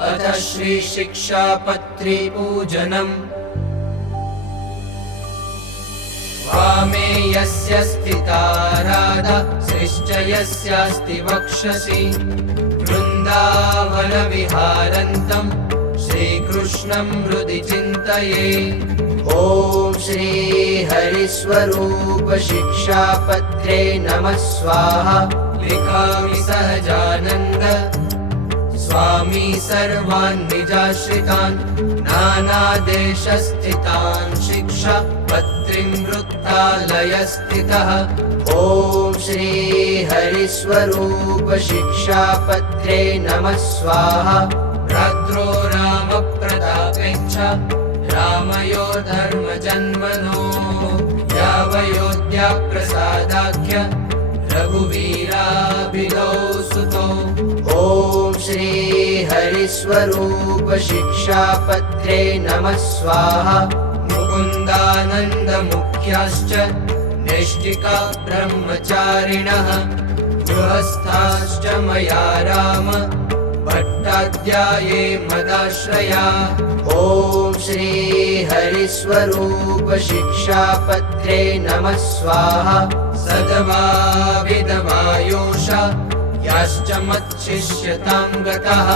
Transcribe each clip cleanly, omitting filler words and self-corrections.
अथ श्रीशिक्षापत्री पूजनम्। वामे यस्य स्थिता राधा श्रीश्च यस्यास्ति वक्षसि वृन्दावनविहारन्तं श्रीकृष्णं हृदि चिन्तये। ॐ श्रीहरिस्वरूप शिक्षापत्रे नमः स्वाहा। लिखामि सहजानन्द स्वामी सर्वान् निजाश्रितान् नानादेशस्थितान् शिक्षापत्रीं वृत्तालयस्थितः। ॐ श्रीहरिस्वरूप शिक्षापत्रे नमः स्वाहा। भद्रो रामप्रतापेच्छ रामयो धर्मजन्मनो यावयोध्या प्रसादाख्य रघुवीराभिधौ सुतो। ॐ श्रीहरिस्वरूप शिक्षापत्रे नमः स्वाहा। मुकुन्दानन्दमुख्याश्च नैष्ठिका ब्रह्मचारिणः गृहस्थाश्च मया राम भट्टाध्याये मदाश्रया। ॐ श्रीहरिस्वरूप शिक्षापत्रे नमः स्वाहा। सदवा विधवायोषा याश्च मच्छिष्यतां गतः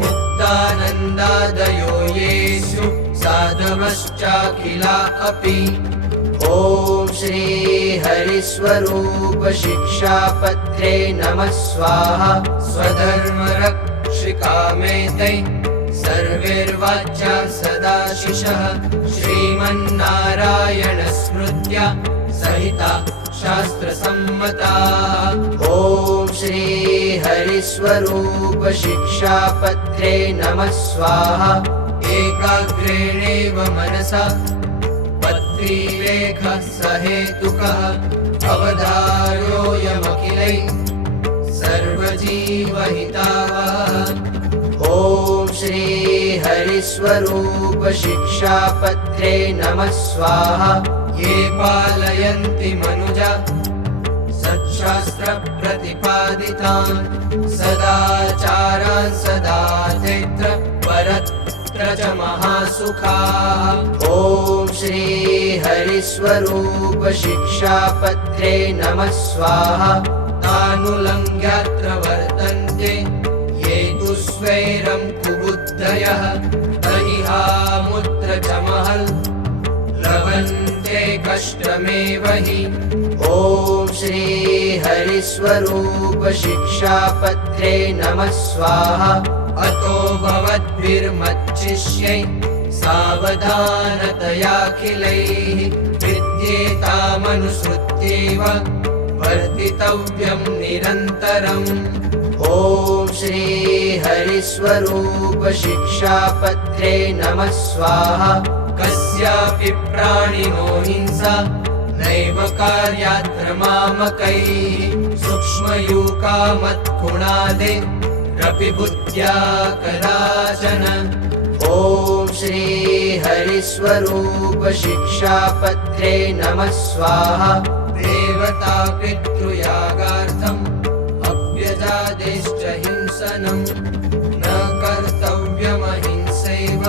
मुक्तानन्दादयो येषु साधवश्चाखिला अपि। ॐ श्रीहरिस्वरूप शिक्षापत्रे नमः स्वाहा। स्वधर्मरक्षिकामेतै सर्वैर्वाच्या सदाशिषः श्रीमन्नारायण स्मृत्य सहिता शास्त्रसम्मता। ॐ श्रीहरिस्वरूप शिक्षापत्रे नमः स्वाहा। एकाग्रेणेव मनसा पत्रीलेखः सहेतुकः अवधार्योऽयमखिलैः सर्वजीवहितावहः। ॐ श्रीहरिस्वरूप शिक्षापत्रे नमः स्वाहा। ये पालयन्ति मनुजा सच्छास्त्रप्रतिपादितान् सदाचारान् सदा तेऽत्र परत्र च महासुखाः। ॐ श्रीहरिस्वरूप शिक्षापत्रे नमः स्वाहा। तानुलङ्घ्यात्र वर्तन्ते ये तु स्वैरं कुबुद्धयः तैहामुत्र च महल् लभन्ते कष्टमेव हि। ॐ श्रीहरिस्वरूप शिक्षापत्रे नमः स्वाहा। अतो भवद्भिर्मच्छिष्यै सावधानतयाखिलैः विद्येतामनुसृत्यैव वर्तितव्यं निरन्तरम्। ॐ श्रीहरिस्वरूप शिक्षापत्रे नमः स्वाहा। कस्यापि प्राणिनो हिंसा नैव कार्यात्र मामकैः सूक्ष्मयूकामत्कुणादेरपि बुद्ध्या कदाचन। ॐ श्रीहरिस्वरूप शिक्षापत्रे नमः स्वाहा। देवता पितृयागार्थम् अव्यजादेश्च हिंसनं न कर्तव्यमहिंसैव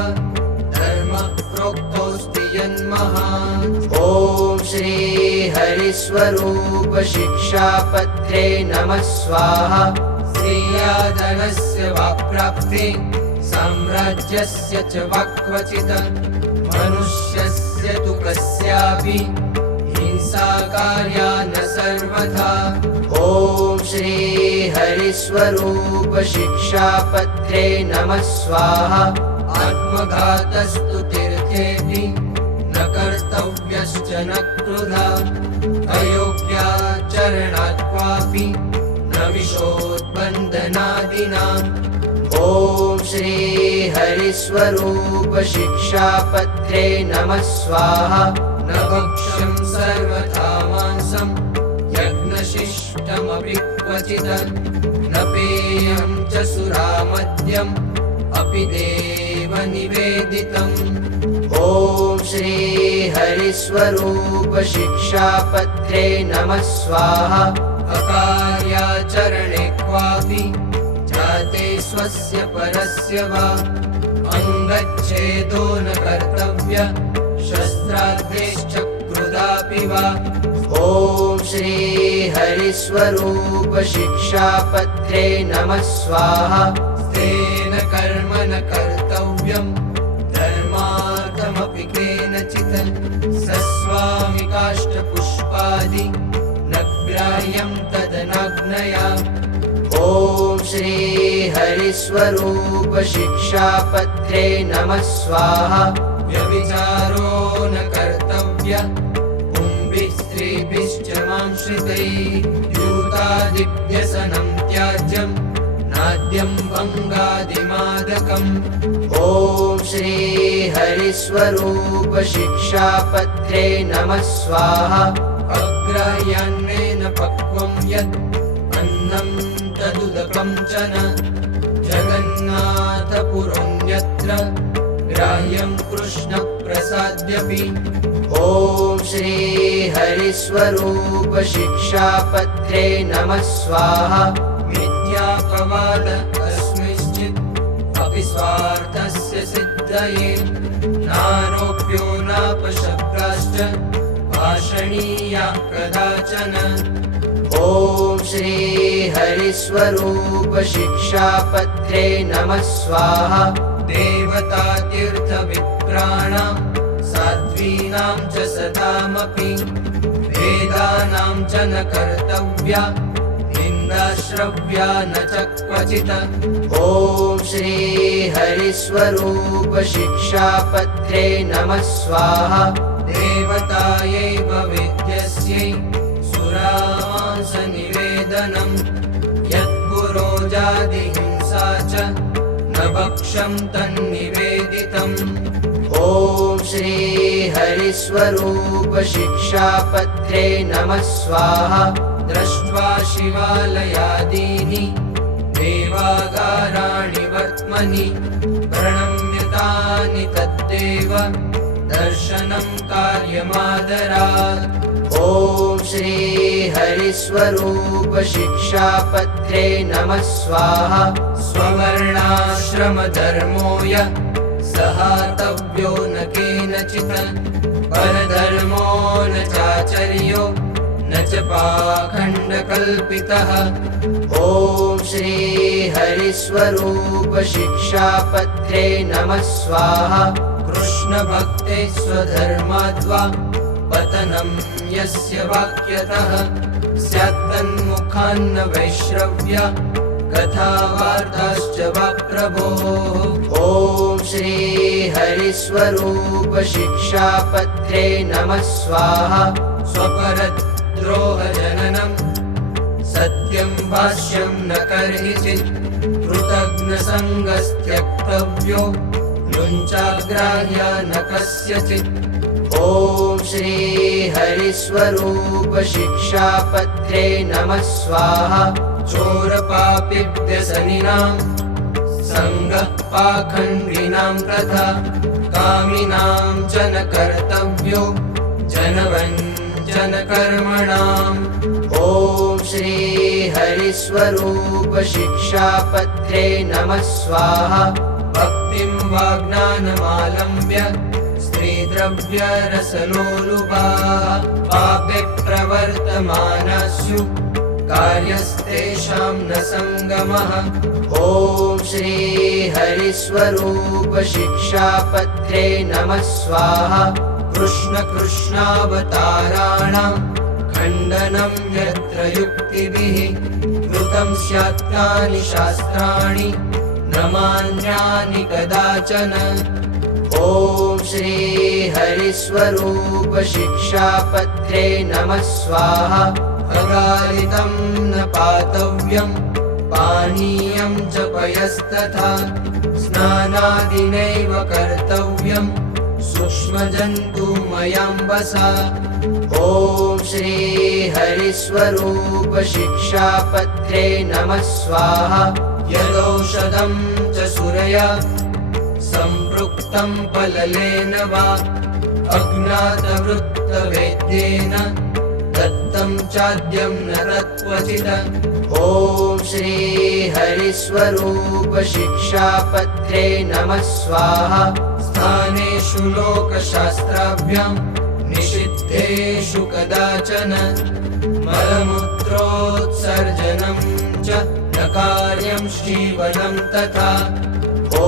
धर्म प्रोक्तोऽस्ति यन्महान्। ॐ श्रीहरिस्वरूप शिक्षापत्रे नमः स्वाहा। श्रेयाधनस्य वा प्राप्ति साम्राज्यस्य च वा क्वचित् मनुष्यस्य तु कस्यापि हिंसा कार्या न सर्वथा। ॐ श्रीहरिस्वरूप शिक्षापत्रे नमः स्वाहा। आत्मघातस्तु तीर्थेऽपि न कर्तव्यश्च न क्रुधा अयोग्याचरणात् क्वापि न विषोद्बन्धनादिनाम्। ॐ श्रीहरिस्वरूप शिक्षापत्रे नमः स्वाहा। न भक्ष्यं सर्वथा मांसं यज्ञशिष्टमपि क्वचित् न पेयं च सुरामद्यम् अपि देवनिवेदितम्। ॐ श्रीहरिस्वरूप शिक्षापत्रे नमः स्वाहा। अकार्याचरणे क्वापि जाते स्वस्य परस्य वा अङ्गच्छेदो न कर्तव्य शस्त्राद्यैश्च क्रुधापि वा। ॐ श्री हरिस्वरूप शिक्षापत्रे नमः स्वाहा। तेन कर्म न कर्तव्यं धर्मार्थमपि केनचित् सस्वामिकाष्ठपुष्पादि न ग्राह्यं तदनाज्ञया। ॐ श्री हरिस्वरूप शिक्षापत्रे नमः स्वाहा। व्यभिचारो न कर्तव्य पुंभिः स्त्रीभिश्च मांश्रितैः यूतादिभ्यसनं त्याज्यं नाद्यं भङ्गादिमादकम्। ॐ श्री हरिस्वरूप शिक्षापत्रे नमः स्वाहा। अग्राह्यान्नेन पक्वं यत् अन्नं तदुदकं च न जगन्नाथपुरोऽन्यत्र ग्राह्यं कृष्णप्रसाद्यपि। ॐ श्री हरिस्वरूप शिक्षापत्रे नमः स्वाहा। मिथ्यापवाद कस्मिंश्चित् अपि स्वार्थस्य सिद्धये नारोप्यो नापशब्दाश्च भाषणीया कदाचन। ॐ श्री हरिस्वरूप शिक्षापत्रे नमः स्वाहा। देवतातीर्थविप्राणां साध्वीनां च सदामपि वेदानां च न कर्तव्या निन्दाश्रव्या न च क्वचित्। ॐ श्री हरिस्वरूप शिक्षापत्रे नमः स्वाहा। देवतायै वेद्यस्यै सुरामांसनिवेदनं यत्पुरोजादिहिंसा च न भक्षं तन्निवेदितम्। ॐ श्री हरिस्वरूप शिक्षापत्रे नमः स्वाहा। दृष्ट्वा शिवालयादीनि देवागाराणि वर्त्मनि प्रणम्यतानि तद्देव दर्शनं कार्यमादरात्। ॐ श्री हरिस्वरूप शिक्षापत्रे नमः स्वाहा। स्ववर्णाश्रमधर्मो य सहातव्यो न केनचित् परधर्मो न चाचर्यो न च पाखण्डकल्पितः। ॐ श्री हरिस्वरूप शिक्षापत्रे नमः स्वाहा। कृष्णभक्ते स्वधर्माद्वा पतनं यस्य वाक्यतः स्यात्तन्मुखान्न वैश्रव्या कथा वार्ताश्च वा प्रभोः। ॐ श्री हरिस्वरूप शिक्षापत्रे नमः स्वाहा। स्वपरद्रोहजननं सत्यं भाष्यं न कर्हिचित् कृतघ्नसङ्गस्त्यक्तव्यो युञ्चाग्राह्या न कस्यचित्। ॐ श्री हरिस्वरूप शिक्षापत्रे नमः स्वाहा। चोरपापिभ्यसनिनां सङ्गः पाखण्डिनां तथा कामिनां च न कर्तव्यो जनवञ्चनकर्मणाम्। ॐ श्री हरिस्वरूप शिक्षापत्रे नमः स्वाहा। भक्तिं वाग्ज्ञानमालम्ब्य स्त्रीद्रव्यरसलोलुपाः पापे प्रवर्तमानाः स्युः कार्यस्तेषां न सङ्गमः। ॐ श्री हरिस्वरूप शिक्षापत्रे नमः स्वाहा। कृष्णावताराणां खण्डनं यत्र युक्तिभिः कृतं स्यात् तानि शास्त्राणि न मान्यानि कदाचन। ॐ श्री हरिस्वरूप शिक्षापत्रे नमः स्वाहा। अगालितं न पातव्यं पानीयं च पयस्तथा स्नानादिनैव कर्तव्यं सूक्ष्मजन्तुमयांबसा। ॐ श्री हरिस्वरूप शिक्षापत्रे नमः स्वाहा। यदौषधं च सुरया सम्पृक्तं फललेन वा अज्ञातवृत्तवेद्येन दत्तं चाद्यं न तत्क्वचित्। ॐ श्रीहरिस्वरूप शिक्षापत्रे नमः स्वाहा स्थानेषु लोकशास्त्राभ्यां निषिद्धेषु कदाचन मलमूत्रोत्सर्जनं च न कार्यं जीवनं तथा ॐ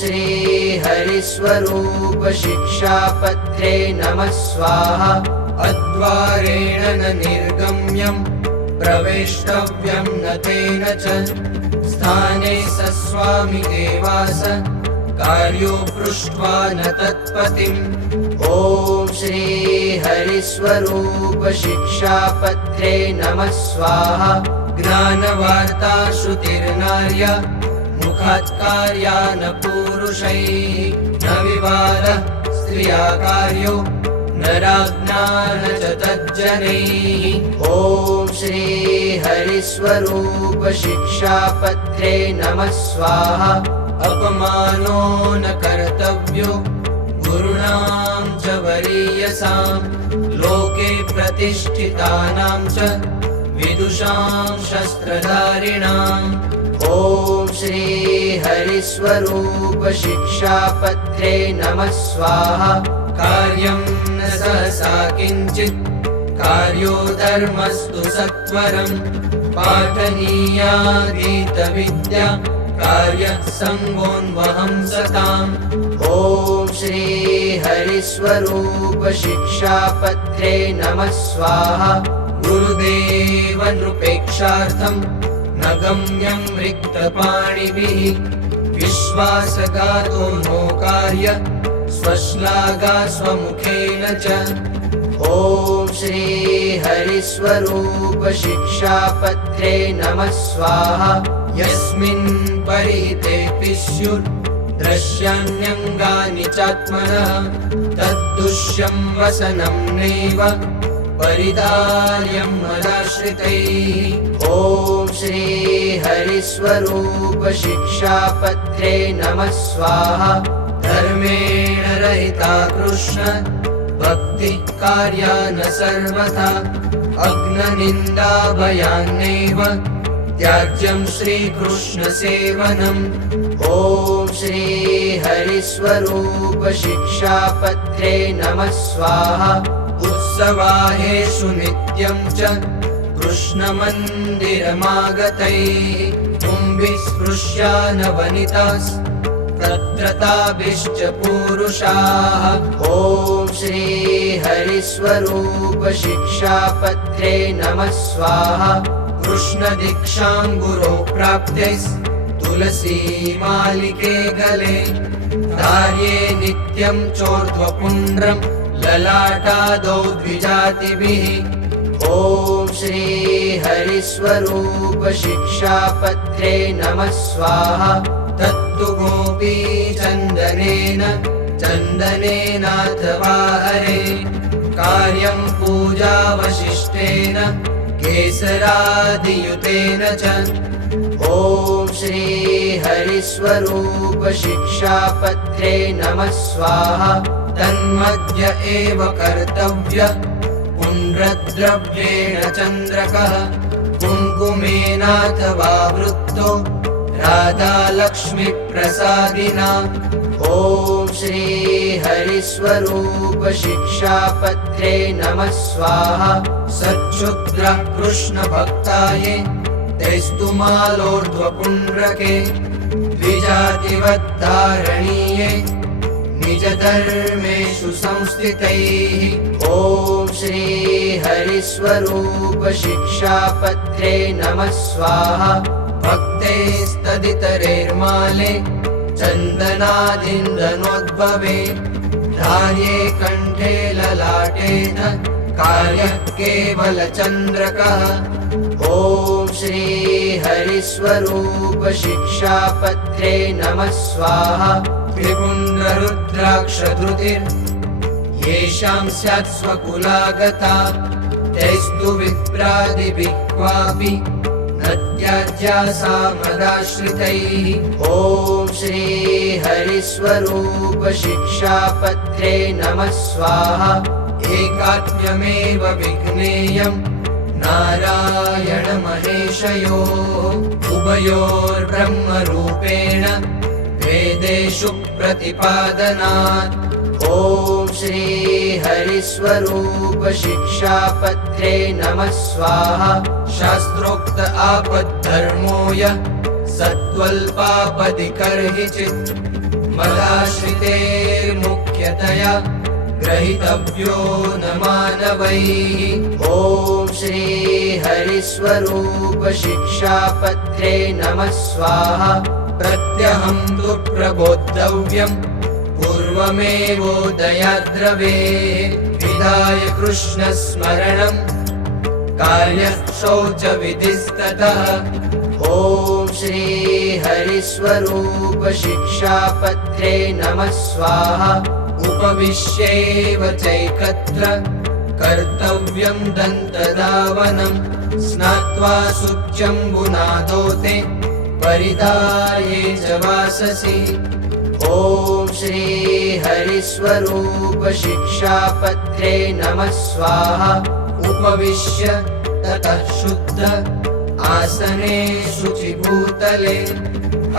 श्रीहरिस्वरूप शिक्षापत्रे नमः स्वाहा अद्वारेण न निर्गम्यं प्रवेष्टव्यं न तेन च स्थाने सस्वामि देवास कार्यो पृष्ट्वा न तत्पतिम् ॐ श्रीहरिस्वरूप शिक्षापत्रे नमः स्वाहा ज्ञानवार्ता श्रुतिर्नार्य मुखात् कार्या न पूरुषैः न विवादः स्त्रिया कार्यो न राज्ञा न च तज्जनैः ॐ श्रीहरिस्वरूप शिक्षापत्रे नमः स्वाहा अपमानो न कर्तव्यो गुरूणां च वरीयसां लोके प्रतिष्ठितानां च विदुषां शस्त्रधारिणाम् ॐ श्रीहरिस्वरूप शिक्षापत्रे नमः स्वाहा कार्यं न सहसा किञ्चित् कार्यो धर्मस्तु सत्वरं पाठनीयाधीतविद्या कार्यसङ्गोन्वहं सताम् ॐ श्रीहरिस्वरूप शिक्षापत्रे नमः स्वाहा गुरुदेव नृपेक्षार्थं न गम्यं रिक्तपाणिभिः विश्वासघातो नो कार्य स्वश्लाघा स्वमुखेन च ॐ श्रीहरिस्वरूप शिक्षापत्रे नमः स्वाहा यस्मिन् परिहितेऽपि स्युर्द्रश्यान्यङ्गानि चात्मनः तद्दुष्यं वसनं नैव परिधार्यं मदाश्रितैः ॐ श्रीहरिस्वरूप शिक्षापत्रे नमः स्वाहा धर्मेण रहिता कृष्ण भक्तिः कार्या न सर्वथा अग्ननिन्दाभयान्नैव त्याज्यं श्रीकृष्णसेवनम् ॐ श्रीहरिस्वरूप शिक्षापत्रे नमः स्वाहा उत्सवाहेषु नित्यं च कृष्णमन्दिरमागतैः कुम्भिस्पृश्या न वनितास्तत्र ताभिश्च पूरुषाः ॐ श्रीहरिस्वरूप शिक्षापत्रे नमः स्वाहा कृष्णदीक्षां गुरो प्राप्तेस्तुलसी मालिके गले धार्ये नित्यं चोर्ध्वपुण्ड्रं ललाटादौ द्विजातिभिः ॐ श्रीहरिस्वरूप शिक्षापत्रे नमः स्वाहा तत्तु गोपीचन्दनेन चन्दनेनाथवा हरे कार्यं पूजावशिष्टेन केसरादियुतेन च ॐ श्रीहरिस्वरूप शिक्षापत्रे नमः स्वाहा तन्मध्य एव कर्तव्य पुण्ड्रद्रव्येण चन्द्रकः कुङ्कुमेनाथवा वृत्तो राधालक्ष्मीप्रसादिना ॐ श्रीहरिस्वरूप शिक्षापत्रे नमः स्वाहा सच्छुद्रः कृष्णभक्ताये तेस्तु मालोर्ध्वपुण्ड्रके द्विजातिवद्धारणीये निजधर्मेषु संस्थितैः ॐ श्रीहरिस्वरूप शिक्षापत्रे नमः स्वाहा भक्तेस्तदितरेर्माले चन्दनादिन्दनोद्भवे धार्ये कण्ठे ललाटेन कार्यः केवलचन्द्रकः ॐ श्रीहरिस्वरूप शिक्षापत्रे नमः स्वाहा त्रिपुण्ड्ररुद्राक्षधृतिर्येषां स्यात् स्वकुलागता तैस्तु विप्रादिभिः क्वापि न त्याज्या सा मदाश्रितैः ॐ श्रीहरिस्वरूप शिक्षापत्रे नमः स्वाहा एकात्म्यमेव विज्ञेयं न नारायणमहेशयोः उभयोर्ब्रह्मरूपेण वेदेषु प्रतिपादनात्। ॐ श्री हरिस्वरूप शिक्षापत्रे नमः स्वाहा। शास्त्रोक्त आपद्धर्मो यः सत्त्वल्पापदि कर्हिचित् मदाश्रितेर्मुख्यतया ग्रहीतव्यो न मानवैः। ॐ श्री हरिस्वरूप शिक्षापत्रे नमः स्वाहा। प्रत्यहं तु प्रबोद्धव्यम् पूर्वमेवोदयाद्रवे विधाय कृष्णस्मरणं कार्यः शौचविधिस्ततः। ॐ श्री हरिस्वरूप शिक्षापत्रे नमः स्वाहा। उपविश्येव चैकत्र कर्तव्यं दन्तधावनं स्नात्वा शुच्यम्बुनादोते परिधाये च वाससि। ॐ श्री हरिस्वरूप शिक्षापत्रे नमः स्वाहा। उपविश्य ततः शुद्ध आसने शुचिभूतले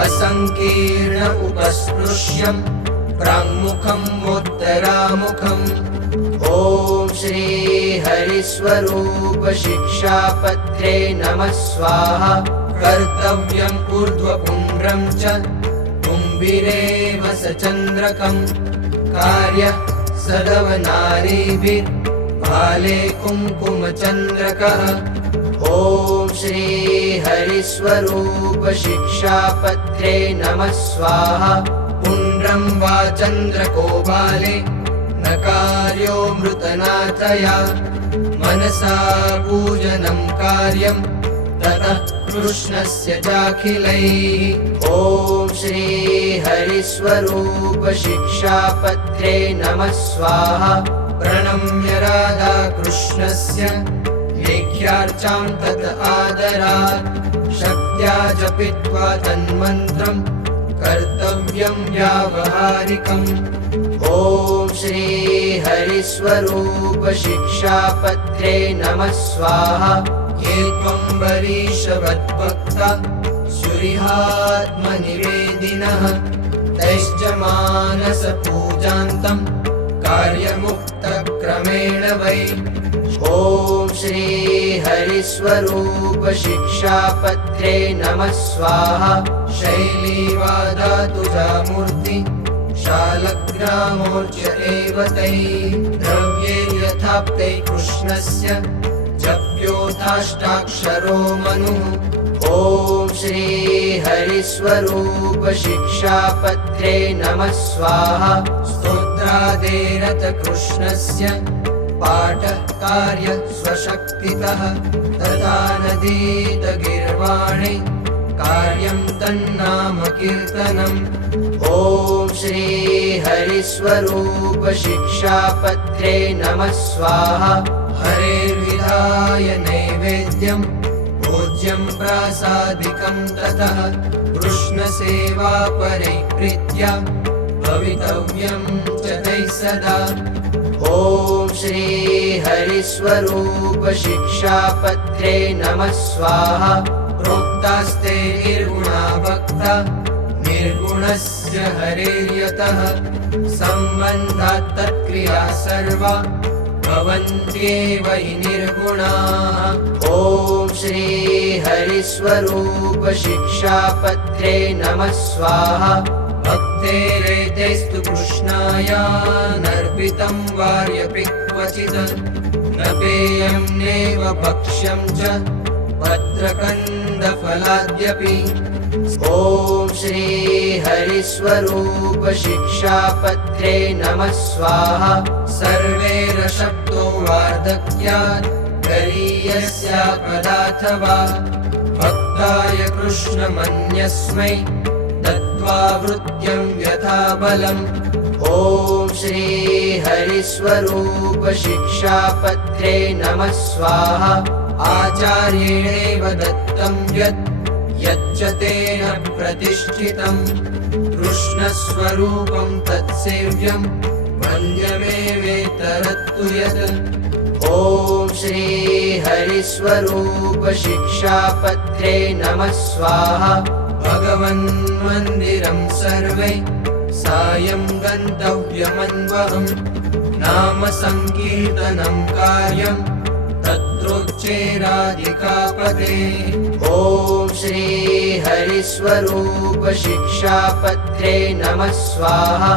असंकीर्ण उपस्पृश्यं प्राङ्मुखम् उत्तरामुखम्। ॐ श्री हरिस्वरूप शिक्षापत्रे नमः स्वाहा। कर्तव्यम् ऊर्ध्वपुण्ड्रं च कुम्भिरेव सचन्द्रकम् कार्यः सदवनारीभिर्भाले कुङ्कुमचन्द्रकः। ॐ श्री हरिस्वरूप शिक्षापत्रे नमः स्वाहा। पुण्ड्रं वा चन्द्रको बाले न कार्यो मृतनाथया मनसा पूजनं कार्यं ततः कृष्णस्य चाखिलैः। ॐ श्री हरिस्वरूप शिक्षापत्रे नमः स्वाहा। प्रणम्य राधाकृष्णस्य लेख्यार्चां तत् आदरात् शक्त्या जपित्वा तन्मन्त्रं कर्तव्यं व्यावहारिकम्। ॐ श्री हरिस्वरूप शिक्षापत्रे नमः स्वाहा। ये त्वं वरीशवद्भक्ता सुरिहात्मनिवेदिनः तैश्च मानसपूजान्तं कार्यमुक्तक्रमेण वै। ॐ श्री हरिस्वरूप शिक्षापत्रे नमः स्वाहा। शैलीवादातुजा मूर्ति शालग्रामोर्च एव तैः द्रव्ये यथाप्ते कृष्णस्य जप्योथाष्टाक्षरो मनुः। ॐ श्री हरिस्वरूप शिक्षापत्रे नमः स्वाहा। स्तोत्रादेरत कृष्णस्य पाठः कार्यः स्वशक्तितः तथा नदीत गीर्वाणे कार्यं तन्नाम कीर्तनम्। ॐ श्री हरिस्वरूप शिक्षापत्रे नमः स्वाहा। हरेर्विधाय नैवेद्यं पूज्यं प्रासादिकं ततः कृष्णसेवा परिप्रीत्या भवितव्यं च तैः सदा। ॐ श्री हरिस्वरूप शिक्षापत्रे नमः स्वाहा। प्रोक्तास्ते निर्गुणा भक्ता निर्गुणस्य हरेर्यतः सम्बन्धात् तत्क्रिया सर्वा भवन्त्येव हि निर्गुणाः। ॐ श्री हरिस्वरूप शिक्षापत्रे नमः स्वाहा। भक्तेरेतेस्तु कृष्णायानर्पितं वार्यपि क्वचित् न पेयं नैव भक्ष्यं च भद्रकन्दफलाद्यपि। ॐ श्री हरिस्वरूप शिक्षापत्रे नमः स्वाहा। सर्वैरशक्तो वार्धक्यात् गरीयस्यापदाथवा भक्ताय कृष्णमन्यस्मै दत्त्वा वृत्यं यथा बलम्। ॐ श्री हरिस्वरूप शिक्षापत्रे नमः स्वाहा। आचार्येणैव दत्तं यच्च तेन प्रतिष्ठितं कृष्णस्वरूपं तत्सेव्यं वन्द्यमेवेतरत्तु यत्। ॐ ॐ श्री हरिस्वरूप शिक्षापत्रे नमः स्वाहा। भगवन् मन्दिरं सर्वे सायं गन्तव्यमन्वहम्। नाम संकीर्तनं कार्यं तत्रोच्चैराधिकापदे। ॐ श्री हरिस्वरूप शिक्षापत्रे नमः स्वाहा।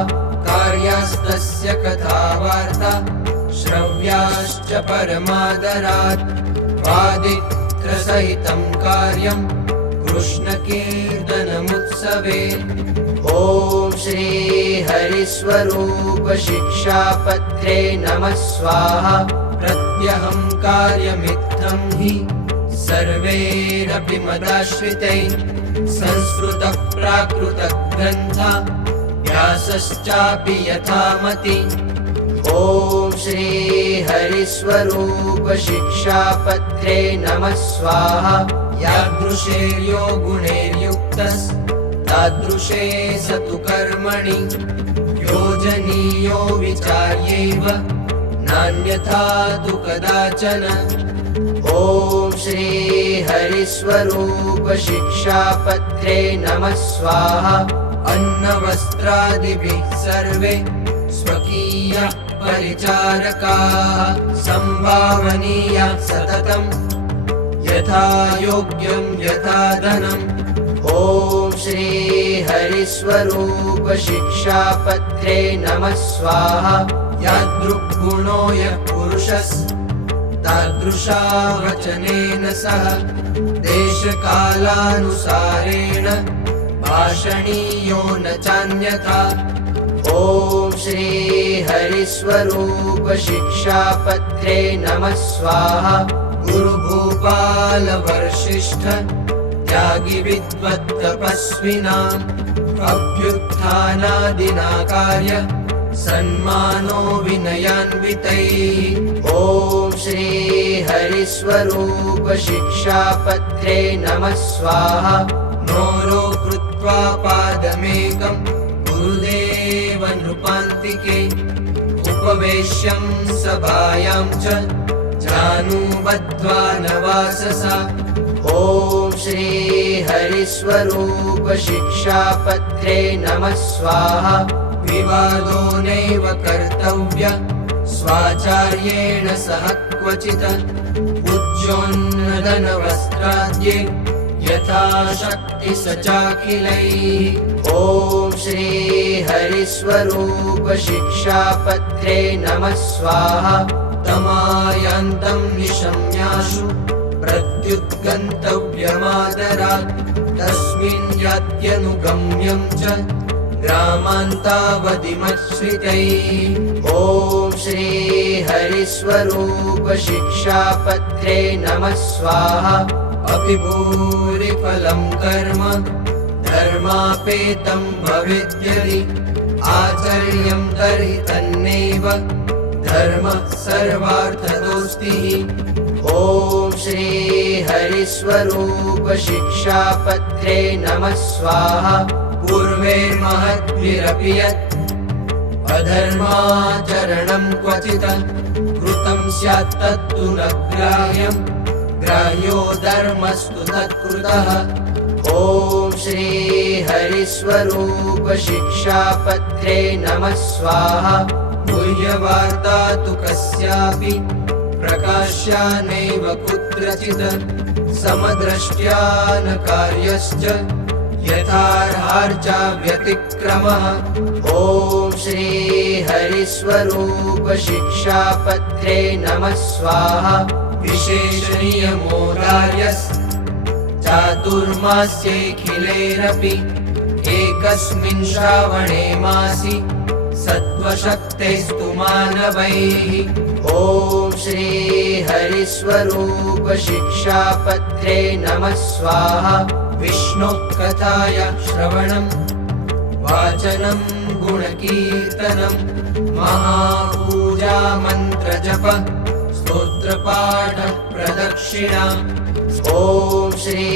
कार्यास्तस्य कथावार्ता श्रव्याश्च परमादरात्। वादित्रसहितं कार्यं कृष्णकीर्तनमुत्सवे। ॐ श्री हरिस्वरूप शिक्षापत्रे नमः स्वाहा। प्रत्यहं कार्यमित्थं हि सर्वैरपि मदाश्रितैः। संस्कृतप्राकृतग्रन्था व्यासश्चापि यथामति। ॐ श्री हरिस्वरूप शिक्षापत्रे नमः स्वाहा। यादृशेर्यो गुणैर्युक्तस्तादृशे स तु कर्मणि योजनीयो विचार्यैव नान्यथा तु कदाचन। ॐ श्री हरिस्वरूप शिक्षापत्रे नमः स्वाहा। अन्नवस्त्रादिभिः सर्वे स्वकीयः परिचारकाः सम्भावनीया सततं यथा योग्यं यथा धनम्। ॐ श्री हरिस्वरूप शिक्षापत्रे नमः स्वाहा। यादृग्गुणो यः पुरुषस्तादृशा वचनेन सह देशकालानुसारेण भाषणीयो न चान्यथा। ॐ श्री हरिस्वरूप शिक्षापत्रे नमः स्वाहा। गुरुभूपालवर्षिष्ठ त्यागी विद्वत्तपस्विनाम् अभ्युत्थानादिना कार्य सन्मानो विनयान्वितैः। ॐ श्री हरिस्वरूप शिक्षापत्रे नमः स्वाहा। नोरो कृत्वा पादमेकं गुरुदेव नृपान्तिके उपवेश्यं सभायां च जानुबद्ध्वा नवाससा। ॐ श्री हरिस्वरूप शिक्षापत्रे नमः स्वाहा। विवादो नैव कर्तव्य स्वाचार्येण सह क्वचित् उज्जोन्नदनवस्त्राद्ये यथा शक्ति स चाखिलैः। ॐ श्री हरिस्वरूप शिक्षापत्रे नमः स्वाहा। तमायान्तं निशम्याशु प्रत्युत्गन्तव्यमादरात् तस्मिन् यात्यनुगम्यं च ग्रामान्तावधिमश्रितैः। ॐ श्री हरिस्वरूप शिक्षापत्रे नमः स्वाहा। अपि भूरिफलं कर्म धर्मापेतं भवेद्यदि आचर्यं तर्हि तन्नैव धर्मः सर्वार्थदोस्तिः। ॐ श्री हरिस्वरूप शिक्षापत्रे नमः स्वाहा। पूर्वैर्महद्भिरपि यत् अधर्माचरणं क्वचित् कृतं स्यात् तत्तु न ग्राह्यं ग्राह्यो धर्मस्तु तत्कृतः। ॐ श्री हरिस्वरूप शिक्षापत्रे नमः स्वाहा। गुह्यवार्ता तु कस्यापि प्रकाश्या नैव कुत्रचित् समदृष्ट्या न कार्यश्च यथार्हार्चा व्यतिक्रमः। ॐ श्री हरिस्वरूप शिक्षापत्रे नमः स्वाहा। विशेषनियमो चातुर्मास्यैखिलैरपि एकस्मिन् श्रावणे मासि सत्त्वशक्तेस्तु मानवैः। ॐ श्री हरिस्वरूप शिक्षापत्रे नमः स्वाहा। विष्णोः कथाया श्रवणं वाचनं गुणकीर्तनं महापूजा मन्त्रजप स्तोत्रपाठ प्रदक्षिणा। ॐ श्री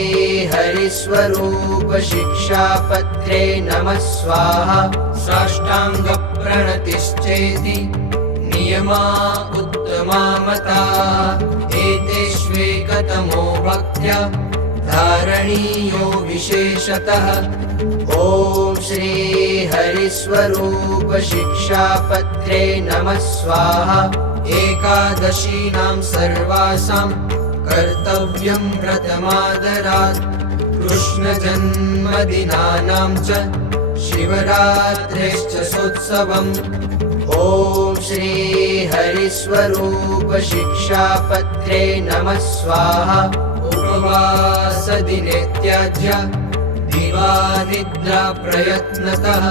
हरिस्वरूप शिक्षापत्रे नमः स्वाहा। साष्टाङ्गप्रणतिश्चेति नियमा उत्तमा मता एतेष्वेकतमो भक्त्या धारणीयो विशेषतः। ॐ श्री हरिस्वरूप शिक्षापत्रे नमः स्वाहा। एकादशीनां सर्वासां कर्तव्यं व्रतमादरात् कृष्णजन्मदिनानां च शिवरात्रेश्च सोत्सवम्। ॐ श्री हरिस्वरूप शिक्षापत्रे नमः स्वाहा। उपवासदिने त्याज्य दिवानिद्रा प्रयत्नतः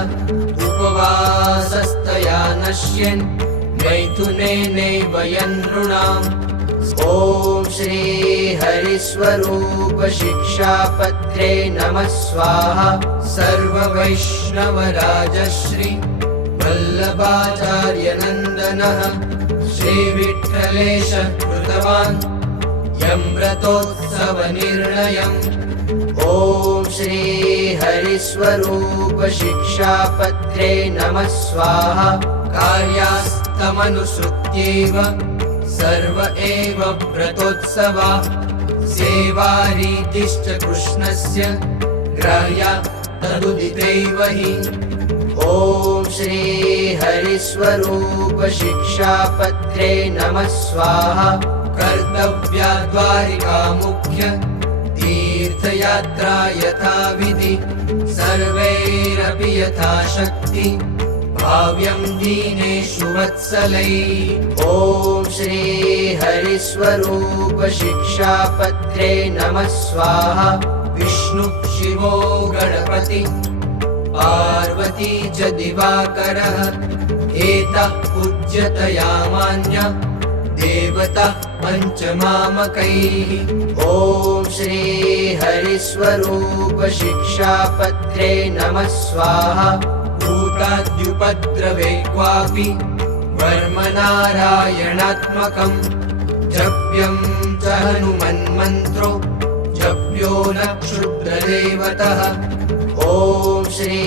उपवासस्तया नश्यन् मैथुनेनैव यन्नृणाम्। ॐ श्री हरिस्वरूप शिक्षापत्रे नमः स्वाहा। सर्ववैष्णवराजश्री वल्लभाचार्यनन्दनः श्रीविठ्ठलेश कृतवान् यं व्रतोत्सवनिर्णयम्। ॐ श्री हरिस्वरूप शिक्षापत्रे नमः स्वाहा। कार्यास्तमनुसृत्यैव सर्व एव व्रतोत्सवा सेवारीतिश्च कृष्णस्य ग्राह्या तदुदितैव हि। ॐ श्री हरिस्वरूप शिक्षापत्रे नमः स्वाहा। कर्तव्या द्वारिका मुख्य तीर्थयात्रा यथाविधि सर्वैरपि यथाशक्ति भाव्यं दीनेषु वत्सलैः। ॐ श्री हरिस्वरूप शिक्षापत्रे नमः स्वाहा। विष्णु शिवो गणपति पार्वती च दिवाकरः एतः पूज्यतयामान्य देवता पञ्चमामकैः। ॐ श्री हरिस्वरूप शिक्षापत्रे नमः स्वाहा। भूताद्युपद्रवे क्वापि वर्मनारायणात्मकं जप्यं च हनुमन्मन्त्रो जप्यो न क्षुद्रदेवतः। ॐ श्री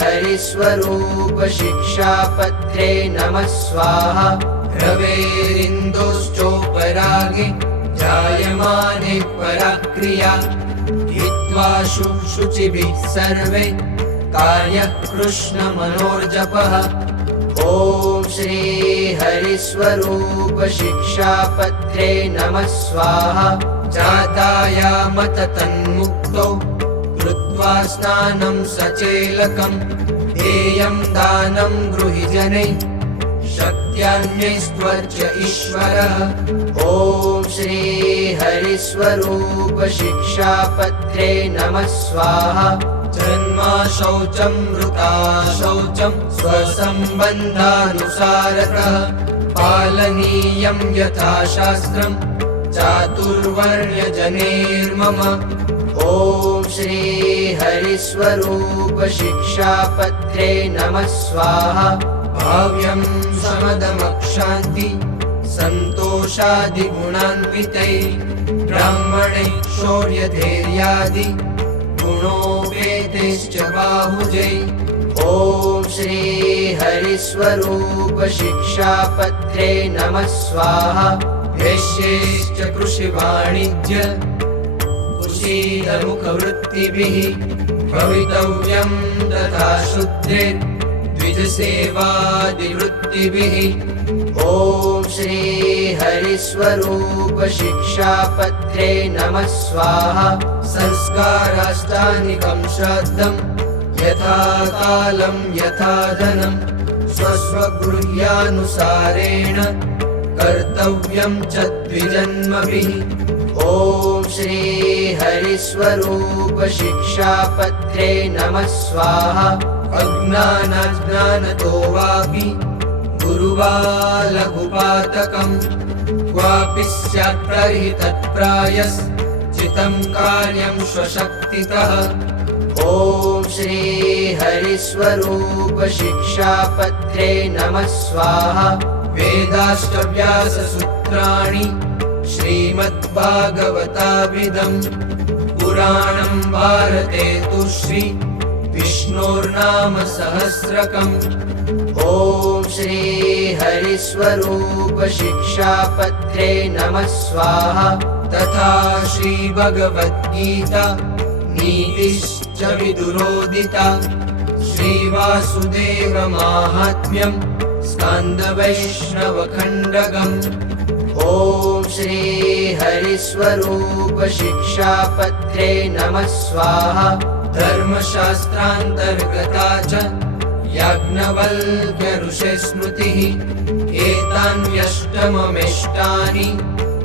हरिस्वरूप शिक्षापत्रे नमः स्वाहा। रवेरिन्दोश्चोपरागे जायमाने पराक्रिया हित्वा शुचिभिः सर्वे कार्यकृष्णमनोर्जपः। ॐ श्री हरिस्वरूप शिक्षापत्रे नमः स्वाहा। जातायामत तन्मुक्तो कृत्वा स्नानं सचेलकं देयं दानं गृहि जनैः शक्त्यान्यैस्त्वर्च ईश्वरः। ॐ श्री हरिस्वरूप शिक्षापत्रे नमः स्वाहा। जन्मा शौचं मृता शौचं स्वसम्बन्धानुसारतः पालनीयं यथाशास्त्रं चातुर्वर्ण्यजनैर्मम। ॐ श्री हरिस्वरूप शिक्षापत्रे नमः स्वाहा। भाव्यं समदमक्षान्ति सन्तोषादिगुणान्वितैः ब्राह्मणैः शौर्यधैर्यादि गुणोपेतैश्च बाहुजैः। ॐ श्री हरिस्वरूप शिक्षापत्रे नमः स्वाहा। वैश्यैश्च कृषिवाणिज्य कुशीलमुखवृत्तिभिः भवितव्यं तथा शूद्रैर्द्विजसेवादिवृत्तिभिः। ॐ श्री हरिस्वरूप शिक्षापत्रे नमः स्वाहा। संस्काराष्टानिकं श्राद्धं यथा कालं यथा धनं स्वस्वगृह्यानुसारेण कर्तव्यं च द्विजन्मभिः। ॐ श्री हरिस्वरूप शिक्षापत्रे नमः स्वाहा। अज्ञानाज्ञानतो वापि गुरुबालघुपातकं क्वापि स्यात् तर्हि तत्प्रायश्चितं कार्यं स्वशक्तितः। ॐ श्री हरिस्वरूप शिक्षापत्रे नमः स्वाहा। वेदाष्टव्याससूत्राणि श्रीमद्भागवताभिधं पुराणं भारते तु श्री विष्णोर्नाम सहस्रकम्। ॐ श्री हरिस्वरूप शिक्षापत्रे नमः स्वाहा। तथा श्री भगवद्गीता नीतिश्च विदुरोदिता। श्रीवासुदेव माहात्म्यं स्कन्दवैष्णवखण्डकम्। ॐ श्री हरिस्वरूप शिक्षापत्रे नमः स्वाहा। धर्मशास्त्रान्तर्गता च याज्ञवल्क्य ऋषिस्मृतिः। एतान्यष्टममेष्टानि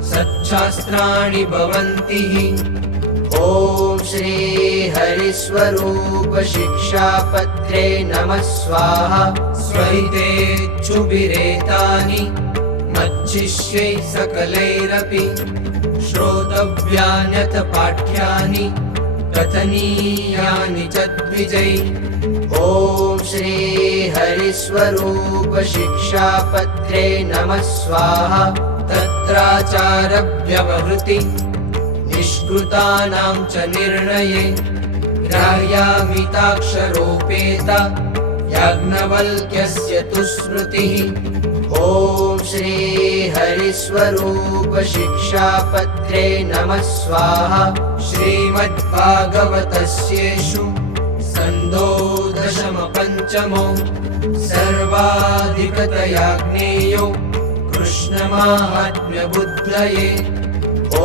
सच्छास्त्राणि भवन्ति। ॐ श्री हरिस्वरूप शिक्षापत्रे नमः स्वाहा। स्वहितेच्छुभिरेतानि मच्छिष्ये सकलैरपि। श्रोतव्यान्यथ पाठ्यानि कथनीयानि च द्विजै। ॐ श्री हरिस्वरूप शिक्षापत्रे नमः स्वाहा। तत्राचारव्यवहृति निष्कृतानां च निर्णये। ग्राह्यामिताक्षरोपेत याज्ञवल्क्यस्य तु स्मृतिः। ॐ श्री हरिस्वरूप शिक्षापत्रे नमः स्वाहा। श्रीमद्भागवतस्येषु स्कन्धो दशमपञ्चमो। सर्वाधिकतया ज्ञेयो कृष्णमाहात्म्यबुद्धये। ॐ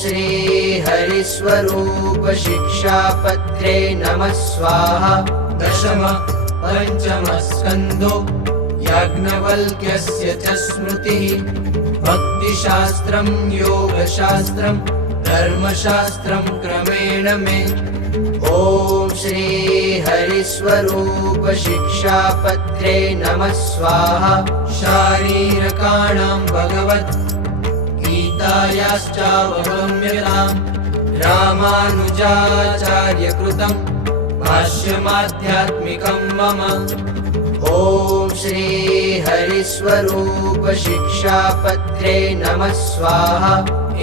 श्री हरिस्वरूप शिक्षापत्रे नमः स्वाहा। दशम पञ्चमः स्कन्धो याज्ञवल्क्यस्य च स्मृतिः। भक्तिशास्त्रं योगशास्त्रं धर्मशास्त्रं क्रमेण मे। ॐ श्री हरिस्वरूप शिक्षापत्रे नमः स्वाहा। शारीरकाणां भगवत् गीतायाश्चावगम्यताम्। रामानुजाचार्यकृतं भाष्यमाध्यात्मिकं मम। ॐ श्री हरिस्वरूप शिक्षापत्रे नमः स्वाहा।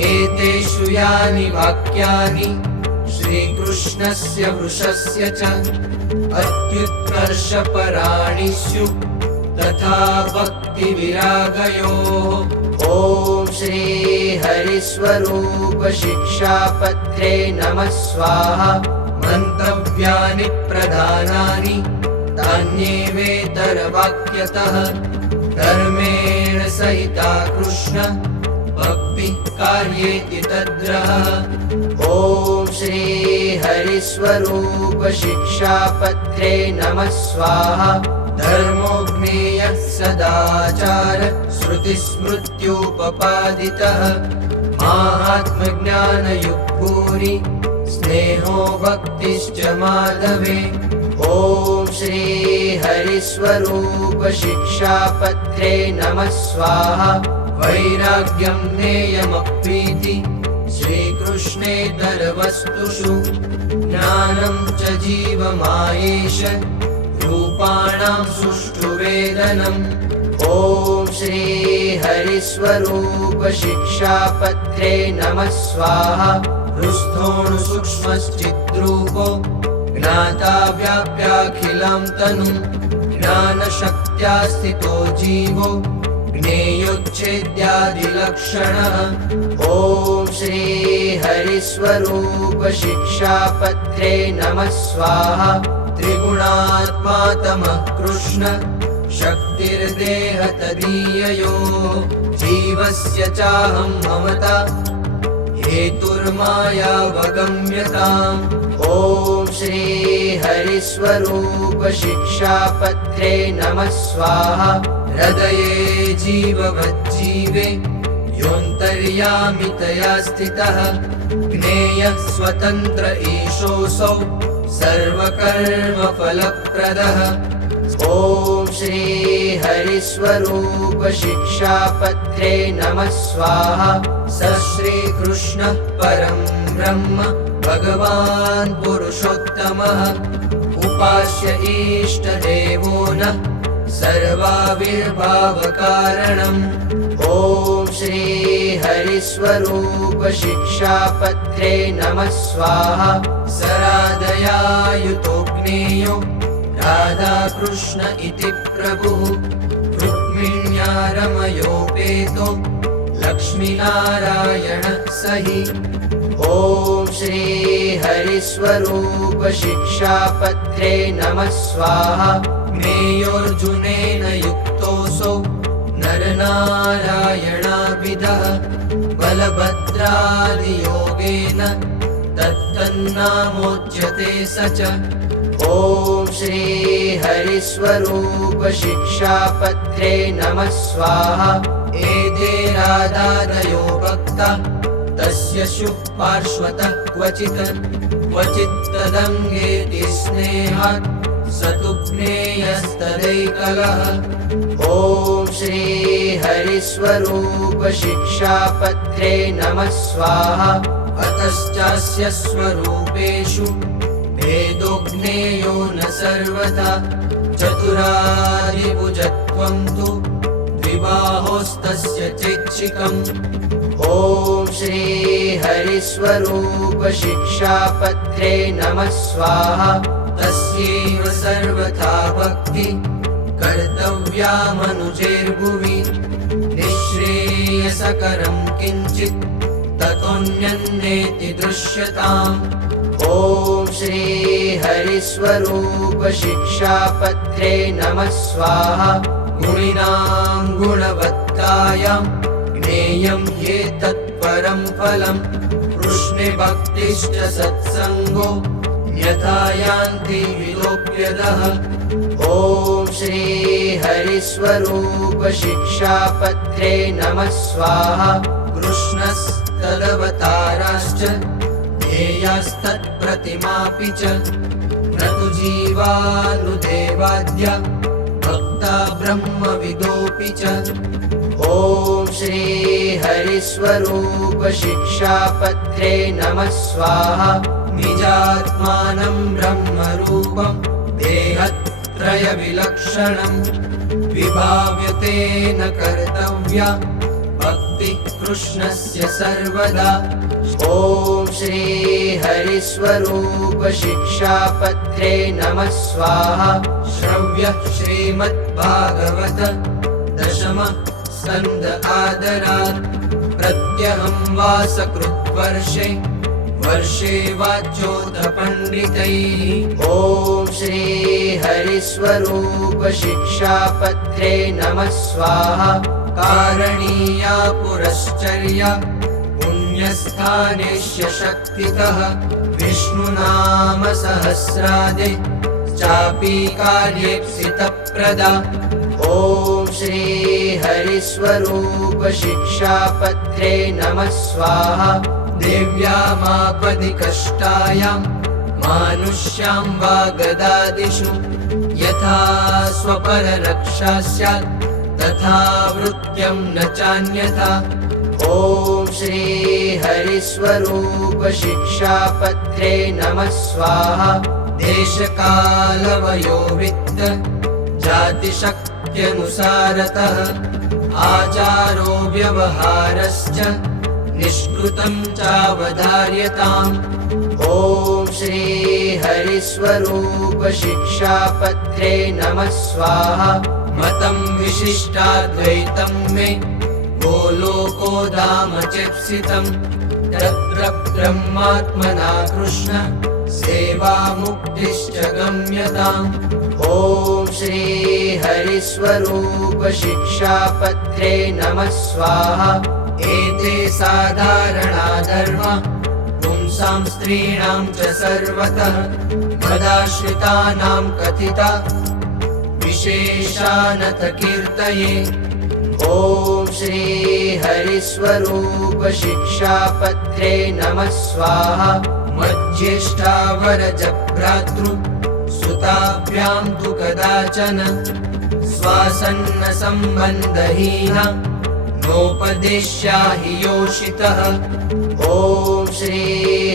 एतेषु यानि वाक्यानि श्रीकृष्णस्य वृषस्य च अत्युत्कर्षपराणि स्युः तथा भक्तिविरागयोः। ॐ श्री हरिस्वरूप शिक्षापत्रे नमः स्वाहा। मन्तव्यानि प्रधानानि तान्येवेतरवाक्यतः। धर्मेण सहिता कृष्ण भक्तिः कार्येति तद्रः। ॐ श्री हरिस्वरूप शिक्षापत्रे नमः स्वाहा। धर्मो ज्ञेयः सदाचार श्रुतिस्मृत्युपपादितः। माहात्म्यज्ञानयुक्तोरि स्नेहो भक्तिश्च माधवे। ॐ श्री हरिस्वरूप शिक्षापत्रे नमः स्वाहा। वैराग्यं ज्ञेयमप्रीति श्रीकृष्णेतरवस्तुषु। ज्ञानं च जीवमायेष रूपाणां सुष्ठुवेदनम्। ॐ श्री हरिस्वरूप शिक्षापत्रे नमः स्वाहा। हृस्थोऽणुसूक्ष्मश्चिद्रूपो ज्ञाता व्याप्याखिलं तनुं। ज्ञानशक्त्या स्थितो जीवो ज्ञेयोच्छेद्यादिलक्षणः। ॐ श्री हरिस्वरूप शिक्षापत्रे नमः स्वाहा। त्रिगुणात्मा तमः कृष्ण शक्तिर्देहतदीययोः। जीवस्य चाहं ममता हेतुर्मायावगम्यताम्। ॐ श्री हरिस्वरूप शिक्षापत्रे नमः स्वाहा। हृदये जीववज्जीवे योऽन्तर्यामितया स्थितः। ज्ञेयः स्वतन्त्र ईशोऽसौ सर्वकर्मफलप्रदः। ॐ श्री हरिस्वरूप शिक्षापत्रे नमः स्वाहा। स श्रीकृष्णः परं ब्रह्म भगवान् पुरुषोत्तमः। उपास्य इष्टदेवो नः सर्वाविर्भावकारणम्। ॐ श्री हरिस्वरूप शिक्षापत्रे नमः स्वाहा। सरादयायुतो कार्तिकेयो राधाकृष्ण इति प्रभुः रुक्मिण्या रमयोपेतो लक्ष्मीनारायणः सहि। ॐ श्री हरिस्वरूप शिक्षापत्रे नमः स्वाहा। ज्ञेयोऽर्जुनेन युक्तोऽसौ नरनारायणाभिधः बलभद्रादियोगेन तत्तन्नामोच्यते स च। ॐ श्री हरिस्वरूप शिक्षापत्रे नमः स्वाहा। एते राधादयो भक्ता तस्य शुपार्श्वतः क्वचित् तदङ्गेति स्नेहात् स तु ज्ञेयस्तदैकलः। ॐ श्री हरिस्वरूप शिक्षापत्रे नमः स्वाहा। अतश्चास्य स्वरूपेषु भेदो ज्ञेयो न सर्वथा चतुरादिभुजत्वं तु द्विबाहोस्तस्य चैच्छिकम्। ॐ श्री हरिस्वरूप शिक्षापत्रे नमः स्वाहा। तस्यैव सर्वथा भक्ति कर्तव्या मनुजेर्भुवि निःश्रेयसकरं किञ्चित् ततोऽन्यन्नेति दृश्यताम्। ॐ श्री हरिस्वरूप शिक्षापत्रे नमः स्वाहा। गुणिनां गुणवत्तायां ज्ञेयं ह्येतत्परं फलम् कृष्णे भक्तिश्च सत्सङ्गो यथा यान्ति विलोक्यदः। ॐ श्री हरिस्वरूप शिक्षापत्रे नमः स्वाहा। कृष्णस्तदवताराश्च ध्येयास्तत्प्रतिमापि च न तु जीवानुदेवाद्या भक्ता ब्रह्मविदोऽपि च। ॐ श्री हरिस्वरूप शिक्षापत्रे नमः स्वाहा। निजात्मानं ब्रह्मरूपं देहत्रयविलक्षणं विभाव्यते न कर्तव्या भक्तिः कृष्णस्य सर्वदा। ॐ श्री हरिस्वरूप शिक्षापत्रे नमः स्वाहा। श्रव्यः श्रीमद्भागवत दशमः स्कन्ध आदरात् प्रत्यहं वासकृद्वर्षे वाच्योत पण्डितैः। ॐ श्री हरिस्वरूप शिक्षापत्रे नमः स्वाहा। कारणीया पुरश्चर्या पुण्यस्थानेश्य शक्तितः विष्णुनाम सहस्रादे चापि कार्येप्सितप्रदा। ॐ श्री हरिस्वरूप शिक्षापत्रे नमः स्वाहा। देव्यामापदि कष्टायां मानुष्यां वा गदादिषु यथा स्वपररक्षा स्यात् तथा वृत्यं न चान्यथा। ॐ श्री हरिस्वरूप शिक्षापत्रे नमः स्वाहा। देशकालवयोवित्त जातिशक्त्यनुसारतः आचारो व्यवहारश्च निष्कृतं चावधार्यताम्। ॐ श्री हरिस्वरूप शिक्षापत्रे नमः स्वाहा। मतं विशिष्टाद्वैतं मे गोलोकोधाम चेप्सितं तत्र ब्रह्मात्मना कृष्ण सेवा मुक्तिश्च गम्यताम्। ॐ श्री हरिस्वरूप शिक्षापत्रे नमः स्वाहा। एते साधारणा धर्मा पुंसां स्त्रीणां च सर्वतः मदाश्रितानां कथिता विशेषानथ कीर्तये। ॐ श्री हरिस्वरूप शिक्षापत्रे नमः स्वाहा। मज्येष्ठावरजभ्रातृ सुताभ्यां तु कदाचन स्वासन्नसम्बन्धहीना नोपदेश्या हि योषितः। ॐ श्री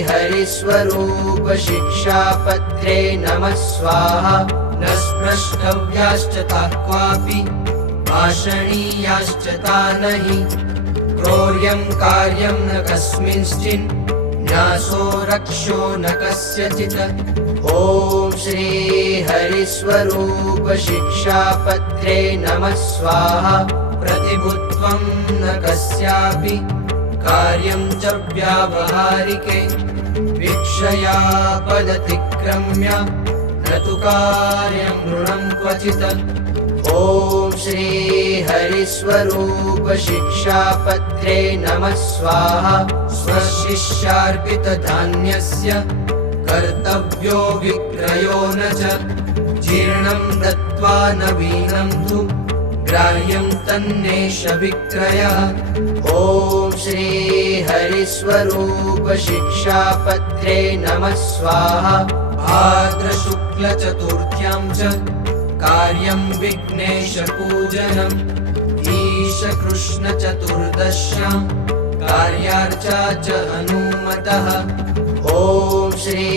हरिस्वरूप शिक्षापत्रे नमः स्वाहा। न स्पृष्टव्याश्च ताः क्वापि भाषणीयाश्च तानहि क्रौर्यं कार्यं न कस्मिंश्चिन् न्यासो रक्षो न कस्यचित्। ॐ श्री हरिस्वरूप शिक्षापत्रे नमः स्वाहा। प्रतिभूत्वं न कस्यापि कार्यं च व्यावहारिके वीक्षया पदतिक्रम्य न तु कार्यं नृणं क्वचित्। ॐ श्री हरिस्वरूप शिक्षापत्रे नमः स्वाहा। स्वशिष्यार्पितधान्यस्य कर्तव्यो विक्रयो न च जीर्णं दत्त्वा नवीनं तु ग्राह्यं तन्नेष विक्रयः। ॐ श्री हरिस्वरूप शिक्षापत्रे नमः स्वाहा। भाद्रशुक्लचतुर्थ्यां च कार्यं विघ्नेशपूजनम् ईशकृष्णचतुर्दश्यां कार्यार्चा च हनुमतः। ॐ श्री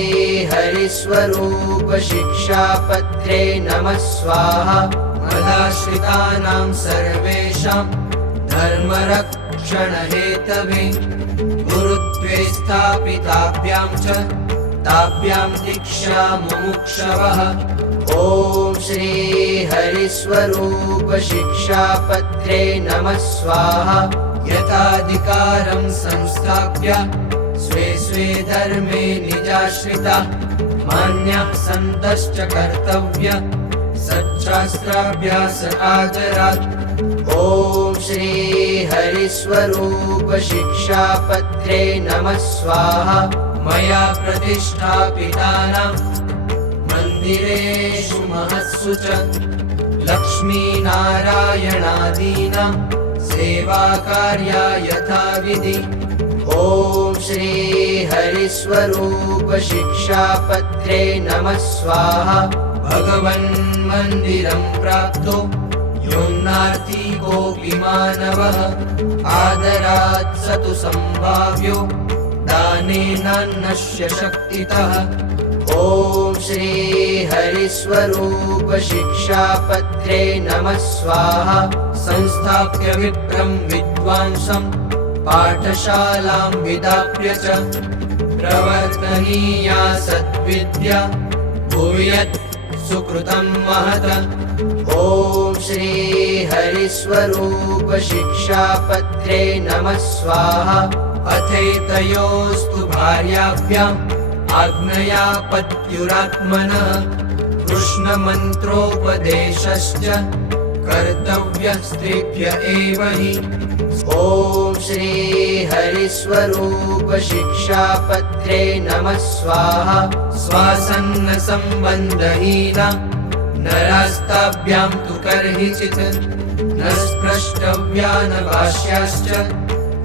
हरिस्वरूप शिक्षापत्रे नमः स्वाहा। मदाश्रितानां सर्वेषां धर्मरक्षणहेतवे गुरुत्वे स्थापिताभ्यां च ताभ्यां दीक्षा मुमुक्षवः। ॐ श्री हरिस्वरूप शिक्षापत्रे नमः स्वाहा। यथाधिकारं संस्थाप्य स्वे स्वे धर्मे निजाश्रिता मान्याः सन्तश्च कर्तव्य सच्छास्त्राभ्यास आदरात्। ॐ श्री हरिस्वरूप शिक्षापत्रे नमः स्वाहा। मया प्रतिष्ठापितानां मन्दिरेषु महत्सु च लक्ष्मीनारायणादीनां सेवाकार्या यथाविधि। ॐ श्री हरिस्वरूप शिक्षापत्रे नमः स्वाहा। भगवन्मन्दिरं प्राप्तो योन्नार्थी कोऽपि मानवः आदरात् स तु सम्भाव्यो दानेनान्नस्य शक्तितः। ॐ श्री हरिस्वरूप शिक्षापत्रे नमः स्वाहा। संस्थाप्य विप्रं विद्वांसं पाठशालां विदाप्य च प्रवर्तनीया सद्विद्या भूयत् सुकृतं महत्। ॐ श्री हरिस्वरूप शिक्षापत्रे नमः स्वाहा। अथैतयोस्तु भार्याभ्याम् आज्ञया पत्युरात्मनः कृष्णमन्त्रोपदेशश्च कर्तव्यः स्त्रीभ्य एव हि। ॐ श्री हरिस्वरूप शिक्षापत्रे नमः स्वाहा। स्वासन्नसम्बन्धहीना नरास्ताभ्यां तु कर्हिचित् न स्पृष्टव्या न भाष्याश्च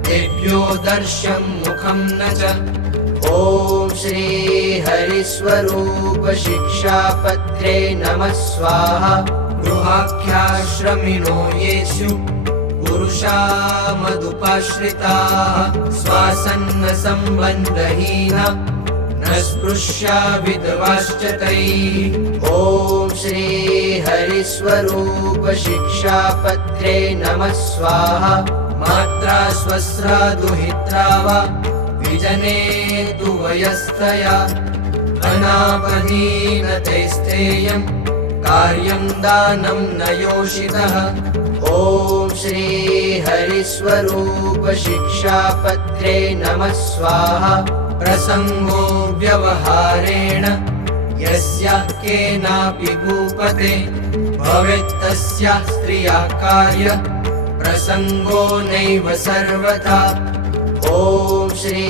तेभ्यो दर्श्यं मुखं न च। ॐ श्री हरिस्वरूप शिक्षापत्रे नमः स्वाहा। गृहाख्याश्रमिणो येषु पुरुषा मदुपाश्रिताः स्वासन्नसम्बन्धहीना न स्पृश्या विधवाश्च तैः। ॐ श्री हरिस्वरूप शिक्षापत्रे नमः स्वाहा। मात्रा स्वस्रा दुहित्रा वा विजने तु वयस्तया अनापदीनते स्थेयं कार्यं दानं न योषितः। ॐ श्री हरिस्वरूप शिक्षापत्रे नमः स्वाहा। प्रसंगो व्यवहारेण यस्याः केनापि भूपते भवेत्तस्याः स्त्रिया कार्य प्रसंगो नैव सर्वथा। ॐ श्री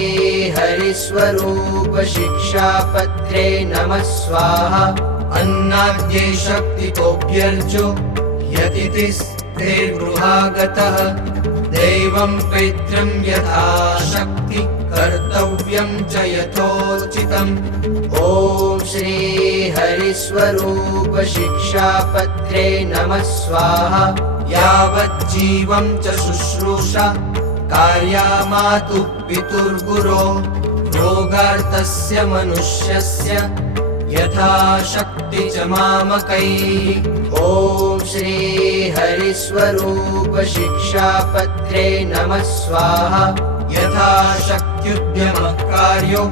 हरिस्वरूप शिक्षापत्रे नमः स्वाहा। अन्नाद्ये शक्तितोऽभ्यर्चो यतिथि गृहागतः दैवं पैत्रं यथाशक्ति कर्तव्यं च यथोचितम्। ॐ श्री हरिस्वरूप शिक्षापत्रे नमः स्वाहा। यावज्जीवं च शुश्रूषा कार्या मातुः पितुर्गुरो रोगार्तस्य मनुष्यस्य यथाशक्ति च मामकैः। ॐ श्री हरिस्वरूप शिक्षापत्रे नमः स्वाहा। यथाशक्त्युद्यमः कार्यो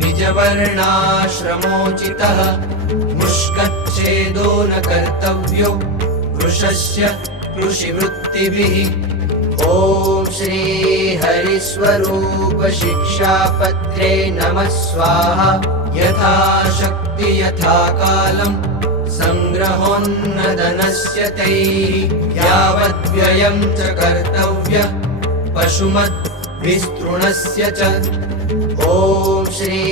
निजवर्णाश्रमोचितः मुष्कच्छेदो न कर्तव्यो वृषस्य कृषिवृत्तिभिः। ॐ श्री हरिस्वरूप शिक्षापत्रे नमः स्वाहा। यथाशक्ति यथा कालं संग्रहोन्नदनस्य तैः यावद्व्ययं च कर्तव्य पशुमद्विस्तृणस्य च। ॐ श्री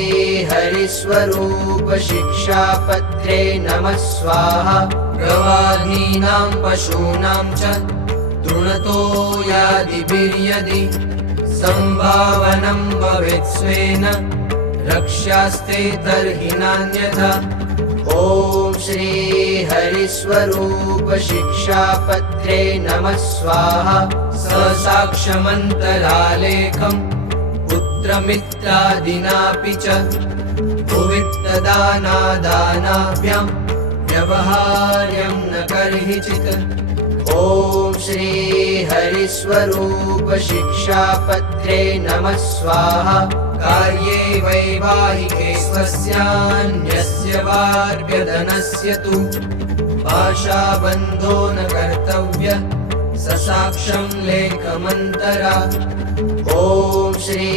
हरिस्वरूप शिक्षापत्रे नमः स्वाहा। गवादीनां पशूनां च तृणतो यादिभिर्यदि संभावनं भवेत् स्वेन रक्ष्यास्ते तर्हि नान्यथा। ॐ श्री हरिस्वरूप शिक्षापत्रे नमः स्वाहा। ससाक्ष्यमन्तरालेखं पुत्रमित्रादिनापि च भुवित्तदानादानाभ्यां व्यवहार्यं न कर्हिचित्। ॐ श्री हरिस्वरूप शिक्षापत्रे नमः स्वाहा। कार्ये वैवाहिके स्वस्यान्यस्य वार्यधनस्य तु भाषाबन्धो न कर्तव्य ससाक्ष्यं लेखमन्तरा। ॐ श्री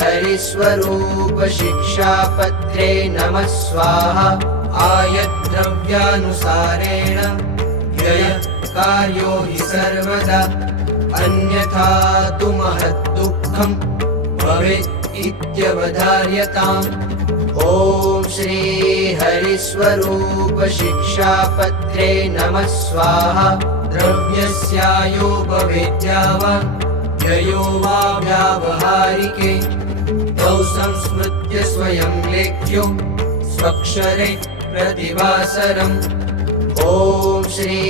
हरिस्वरूप शिक्षापत्रे नमः स्वाहा। आयद्रव्यानुसारेण व्यय कार्यो हि सर्वदा अन्यथा तु महद्दुःखं भवेत् इत्यवधार्यताम्। ॐ श्री हरिस्वरूप शिक्षापत्रे नमः स्वाहा। द्रव्यस्यायो भवेद्यावान् व्ययो वा व्यावहारिके तौ संस्मृत्य स्वयं लेख्यो स्वक्षरे प्रतिवासरम्। ॐ श्री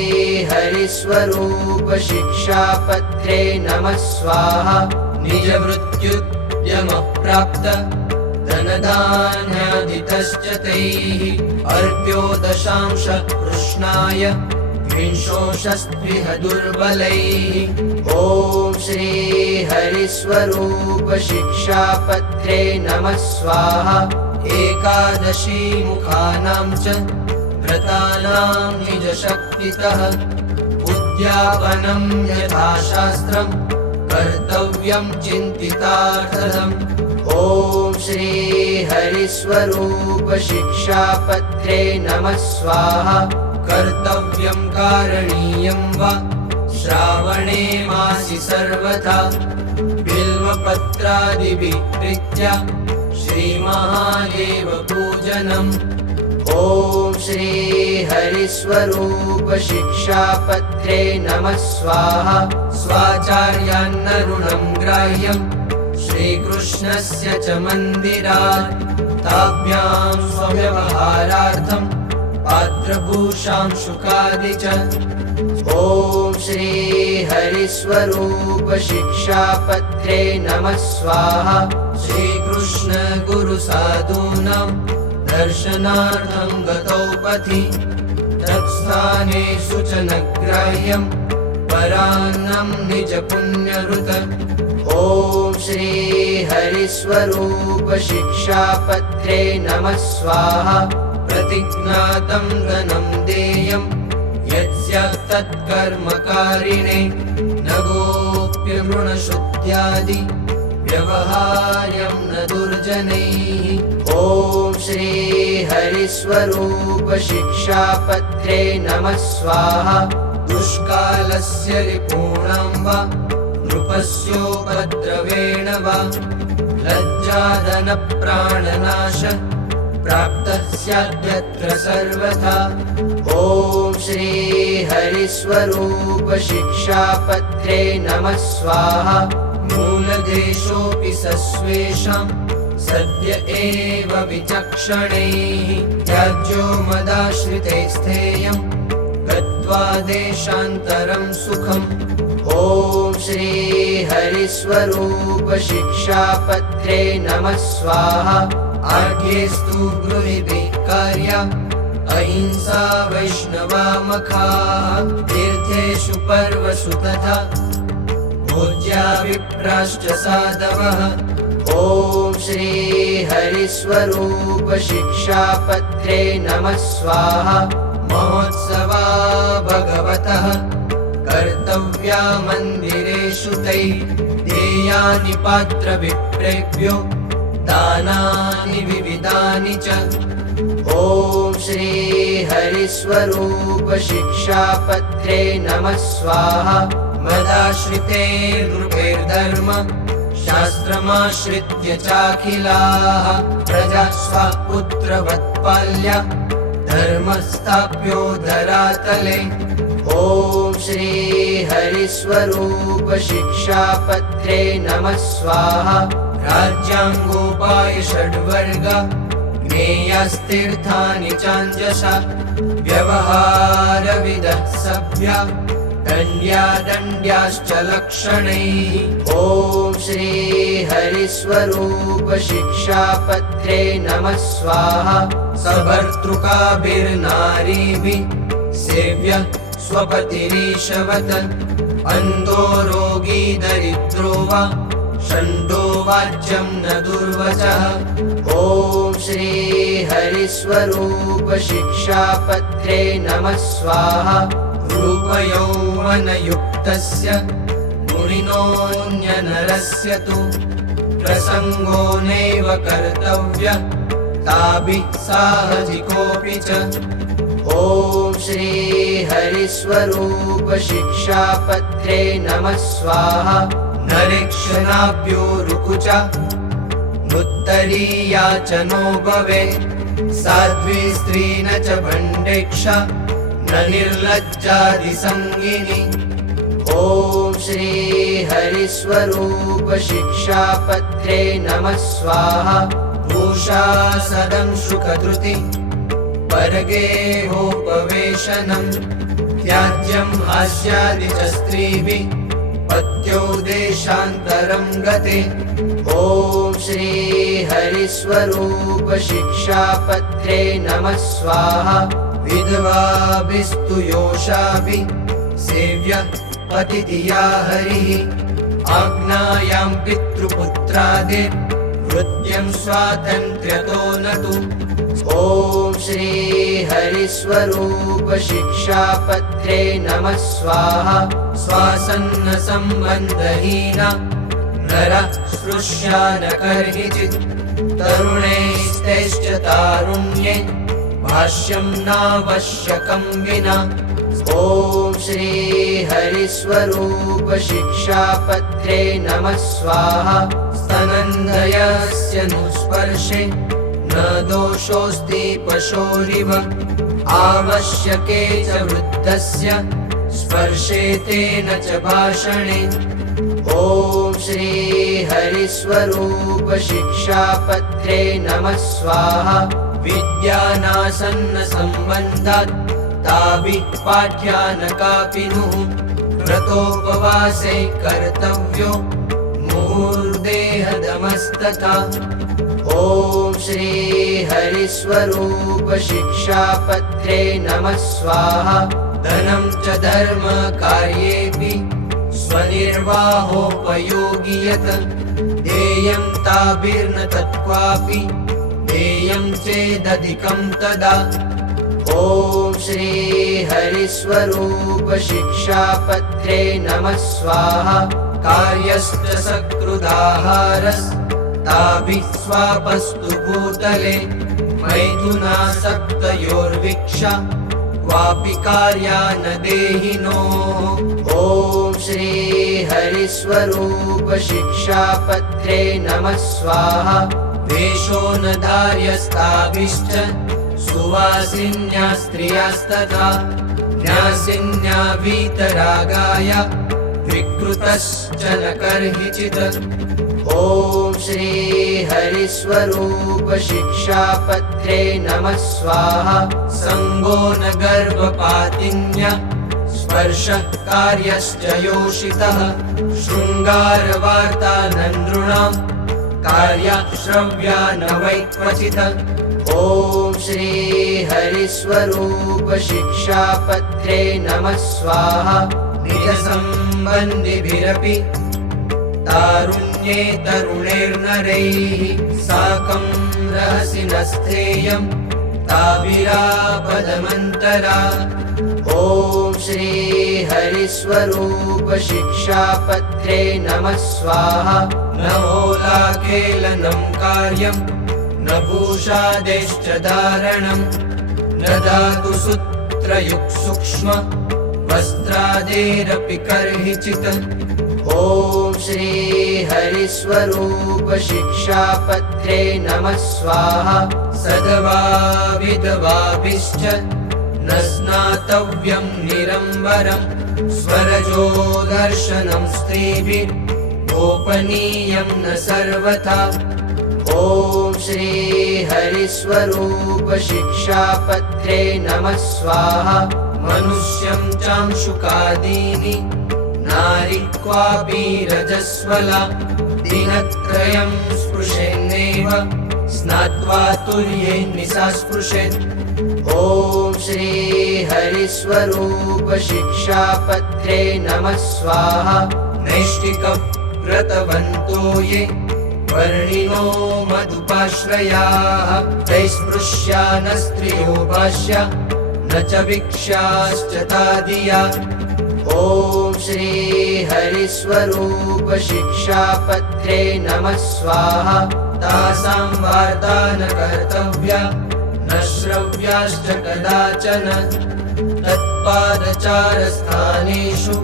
हरिस्वरूप शिक्षापत्रे नमः स्वाहा। निजमृत्युद्यमः प्राप्त धनधान्यादितश्च तैः अर्घ्यो दशांश कृष्णाय विंशोऽशस्त्विह दुर्बलैः। ॐ श्री हरिस्वरूप शिक्षापत्रे नमः स्वाहा। एकादशी मुखानां च व्रतानां निजशक्तितः उद्यापनं यथाशास्त्रं कर्तव्यं चिन्तितार्थदम्। ॐ श्री हरिस्वरूप शिक्षापत्रे नमः स्वाहा। कर्तव्यं कारणीयं वा श्रावणे मासि सर्वथा बिल्वपत्रादिभिः प्रीत्या श्रीमहादेव पूजनम्। ॐ श्री हरिस्वरूप शिक्षापत्रे नमः स्वाहा। स्वाचार्यान्नरुणं ग्राह्यं श्रीकृष्णस्य च मन्दिरात् ताभ्यां स्वव्यवहारार्थं पात्रभूषां शुकादि च। ॐ श्री हरिस्वरूप शिक्षापत्रे नमः स्वाहा। श्रीकृष्ण गुरुसाधूनां दर्शनार्थं गतौ पथि तत्स्थानेषु च न ग्राह्यं परान्नं निजपुण्यहृत। ॐ श्री हरिस्वरूप शिक्षापत्रे नमः स्वाहा। प्रतिज्ञातं धनं देयं यत्स्यात् तत्कर्मकारिणे न गोप्यमृणशुद्ध्यादि व्यवहार्यं न दुर्जनैः। ॐ श्री हरिस्वरूप शिक्षापत्रे नमः स्वाहा। दुष्कालस्य रिपूणां वा नृपस्योपद्रवेण वा लज्जादनप्राणनाश प्राप्तः स्याद्यत्र सर्वथा। ॐ श्री हरिस्वरूप शिक्षापत्रे नमः स्वाहा। मूलदेशोऽपि सस्वेषां सद्य एव विचक्षणैः त्याज्यो मदाश्रिते स्थेयं गत्वा देशान्तरं सुखम्। ॐ श्री हरिस्वरूप शिक्षापत्रे नमः स्वाहा। आढ्येस्तु गृहीभिः कार्या अहिंसा वैष्णवामखाः तीर्थेषु पर्वसु तथा भोज्या विप्राश्च साधवः ॐ श्री हरिस्वरूप शिक्षापत्रे नमः स्वाहा। महोत्सवा भगवतः कर्तव्या मन्दिरेषु तैः देयानि पात्रविप्रेभ्यो दानानि विविधानि च। ॐ श्री हरिस्वरूप शिक्षापत्रे नमः स्वाहा। मदाश्रिते नृपेर्धर्म शास्त्रमाश्रित्य चाखिलाः प्रजा स्वपुत्रवत्पाल्य धर्मस्थाप्यो धरातले। ॐ श्री हरिस्वरूप शिक्षापत्रे नमः स्वाहा। राज्यांगोपाय षड्वर्ग ज्ञेयास्तीर्थानि चाञ्जसा व्यवहारविदः सभ्या दण्ड्याश्च लक्षणैः। ॐ श्री हरिस्वरूप शिक्षापत्रे नमः स्वाहा। सभर्तृकाभिर्नारीभिः सेव्य स्वपतिरीशवत् अन्धो रोगी दरिद्रो वा षण्डो वाच्यं न दुर्वचः। ॐ श्री हरिस्वरूप शिक्षापत्रे नमः स्वाहा। रूपयौवनयुक्तस्य मुनिनोऽन्यनरस्य तु प्रसङ्गो नैव कर्तव्यः ताभिः साहजिकोऽपि च। ॐ श्री हरिस्वरूप शिक्षापत्रे नमः स्वाहा। नरेक्षणाभ्यो रुकुचा नुत्तरीया च नो भवेत् साध्वी स्त्री न च भण्डेक्षा न निर्लज्जादिसङ्गिनी। ॐ श्री हरिस्वरूप शिक्षापत्रे नमः स्वाहा। भूषासदं सुखधृति वर्गेहोपवेशनं त्याज्यं हास्यादि च स्त्रीभिः पत्यो देशान्तरं गते। ॐ श्री हरिस्वरूप शिक्षापत्रे नमः स्वाहा। विधवाभिस्तु योषाभिः सेव्य पतिधिया हरिः आज्ञायां पितृपुत्रादिर्वृत्यं स्वातन्त्र्यतो न तु। ॐ श्री हरिस्वरूप शिक्षापत्रे नमः स्वाहा। स्वासन्नसम्बन्धहीना नरः स्पृश्या न कर्हिचित् तरुणैस्तैश्च तारुण्ये भाष्यं नावश्यकं विना। ॐ श्री हरिस्वरूप शिक्षापत्रे नमः स्वाहा। स्तनन्दयस्य नुस्पर्शे न दोषोऽस्ति पशोरिव आवश्यके च वृद्धस्य स्पर्शे तेन च भाषणे। ॐ श्री हरिस्वरूप शिक्षापत्रे नमः स्वाहा। विद्यानासन्न सम्बन्धात् ताभिः पाठ्या न कापि नुः व्रतोपवासे कर्तव्यो मुहुर्देहदमस्तथा। ॐ श्री हरिस्वरूप शिक्षापत्रे नमः स्वाहा। धनं च धर्मकार्येऽपि स्वनिर्वाहोपयोगि यत् देयं ताभिर्न तत्क्वापि देयं चेदधिकं तदा। ॐ श्री हरिस्वरूप शिक्षापत्रे नमः स्वाहा। कार्यश्च सकृदाहारस्ताभिः स्वापस्तु भूतले मैथुनासक्तयोर्विक्षा क्वापि कार्या न देहिनोः। ॐ श्री हरिस्वरूप शिक्षापत्रे नमः स्वाहा। वेषो न धार्यस्ताभिश्च सुवासिन्या स्त्रियास्तथा न्यासिन्या वीतरागाय विकृतश्च न कर्हिचित्। ॐ श्री हरिस्वरूप शिक्षापत्रे नमः स्वाहा। संगो न गर्भपातिन्य स्पर्शः कार्यश्च योषितः शृङ्गारवार्ता न नृणां कार्या श्रव्या न वै क्वचित्। ॐ श्री हरिस्वरूप शिक्षापत्रे नमः स्वाहा। निजसम्बन्धिभिरपि तारुण्ये तरुणैर्नरैः साकं रहसि न स्थेयं ताभिरापदमन्तरा। ॐ श्री हरिस्वरूप शिक्षापत्रे नमः स्वाहा। नमोलाखेलनं कार्यं न भूषादेश्च धारणं न धातुसूत्रयुक् सूक्ष्म वस्त्रादेरपि कर्हिचित्। ॐ श्री हरिस्वरूप शिक्षापत्रे नमः स्वाहा। सद्वा विधवाभिश्च न स्नातव्यं निरम्बरं स्वरजो दर्शनं स्त्रीभिः गोपनीयं न सर्वथा। ॐ श्री हरिस्वरूप शिक्षापत्रे नमः स्वाहा। मनुष्यं चांशुकादीनि नारी क्वापि रजस्वला दिनत्रयं स्पृशेन्नेव स्नात्वा तुर्ये निसा स्पृशेत्। ॐ श्री हरिस्वरूप शिक्षापत्रे नमः स्वाहा। नैष्टिकव्रतवन्तो ये वर्णिनो मधुपाश्रयाः तैस्पृश्या न स्त्रियो भाष्या न च भिक्षाश्च तादिया। ॐ श्री हरिस्वरूप शिक्षापत्रे नमः स्वाहा। तासां वार्ता न कर्तव्या न श्रव्याश्च कदाचन तत्पादचारस्थानेषु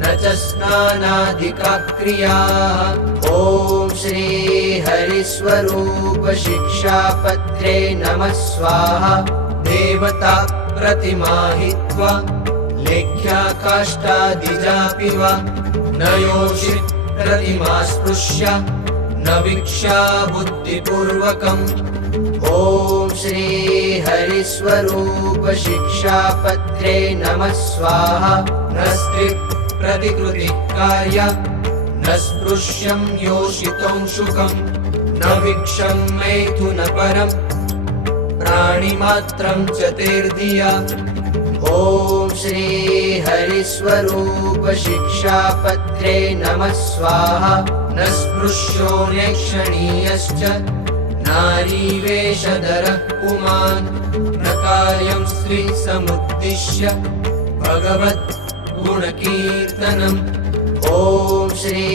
न च स्नानादिका क्रियाः। ॐ श्री हरिस्वरूप शिक्षापत्रे नमः स्वाहा। देवता प्रतिमाहित्वा लेख्या काष्ठादिजापि वा न योषित् प्रतिमा स्पृश्य न भिक्षा बुद्धिपूर्वकम्। ॐ श्री हरिस्वरूप शिक्षापत्रे नमः स्वाहा। न स्त्रीप्रतिकृतिः कार्या न स्पृश्यं योषितं शुकं न भिक्षं मैथुनपरं प्राणिमात्रं च तेर्धिया। ॐ श्री हरिस्वरूप शिक्षापत्रे नमः स्वाहा। न स्पृश्यो नेक्षणीयश्च नारीवेषधरः पुमान् न कार्यं स्त्रीसमुद्दिश्य भगवद्गुणकीर्तनम्। ॐ श्री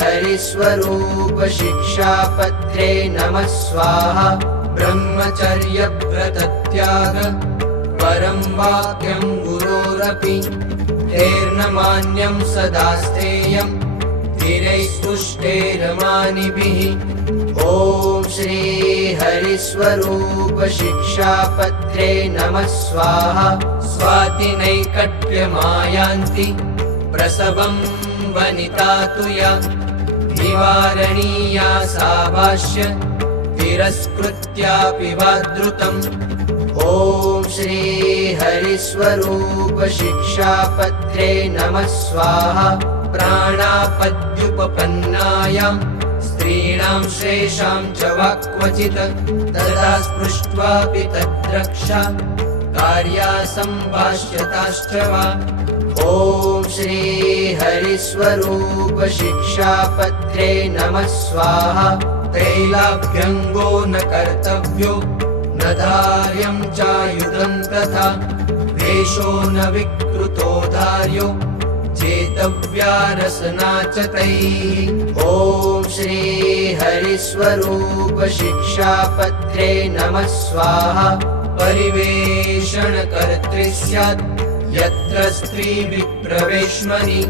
हरिस्वरूप शिक्षापत्रे नमः स्वाहा। ब्रह्मचर्यव्रतत्याग परं वाक्यं गुरोरपि तेर्न मान्यं सदा स्थेयं धीरैस्तुष्टैरमानिभिः। ॐ श्री हरिस्वरूप शिक्षापत्रे नमः स्वाहा। स्वातिनैकट्यमायान्ति प्रसवं वनिता तु या निवारणीया सा भाष्य तिरस्कृत्यापि वाद्रुतम्। ॐ श्री हरिस्वरूप शिक्षापत्रे नमः स्वाहा। प्राणापद्युपपन्नायां स्त्रीणां शेषां च वाक्वचित् तदा स्पृष्ट्वापि तद्रक्षा कार्या सम्भाष्यताश्च वा। ॐ श्री हरिस्वरूप शिक्षापत्रे नमः स्वाहा। तैलाभ्यङ्गो न कर्तव्यो न धार्यं चायुधं तथा वेषो न विकृतो धार्यो चेतव्या रसना च तैः। ॐ श्री हरिस्वरूप शिक्षापत्रे नमः स्वाहा। परिवेषणकर्त्री स्यात् यत्र स्त्रीभिः प्रवेश्मनि न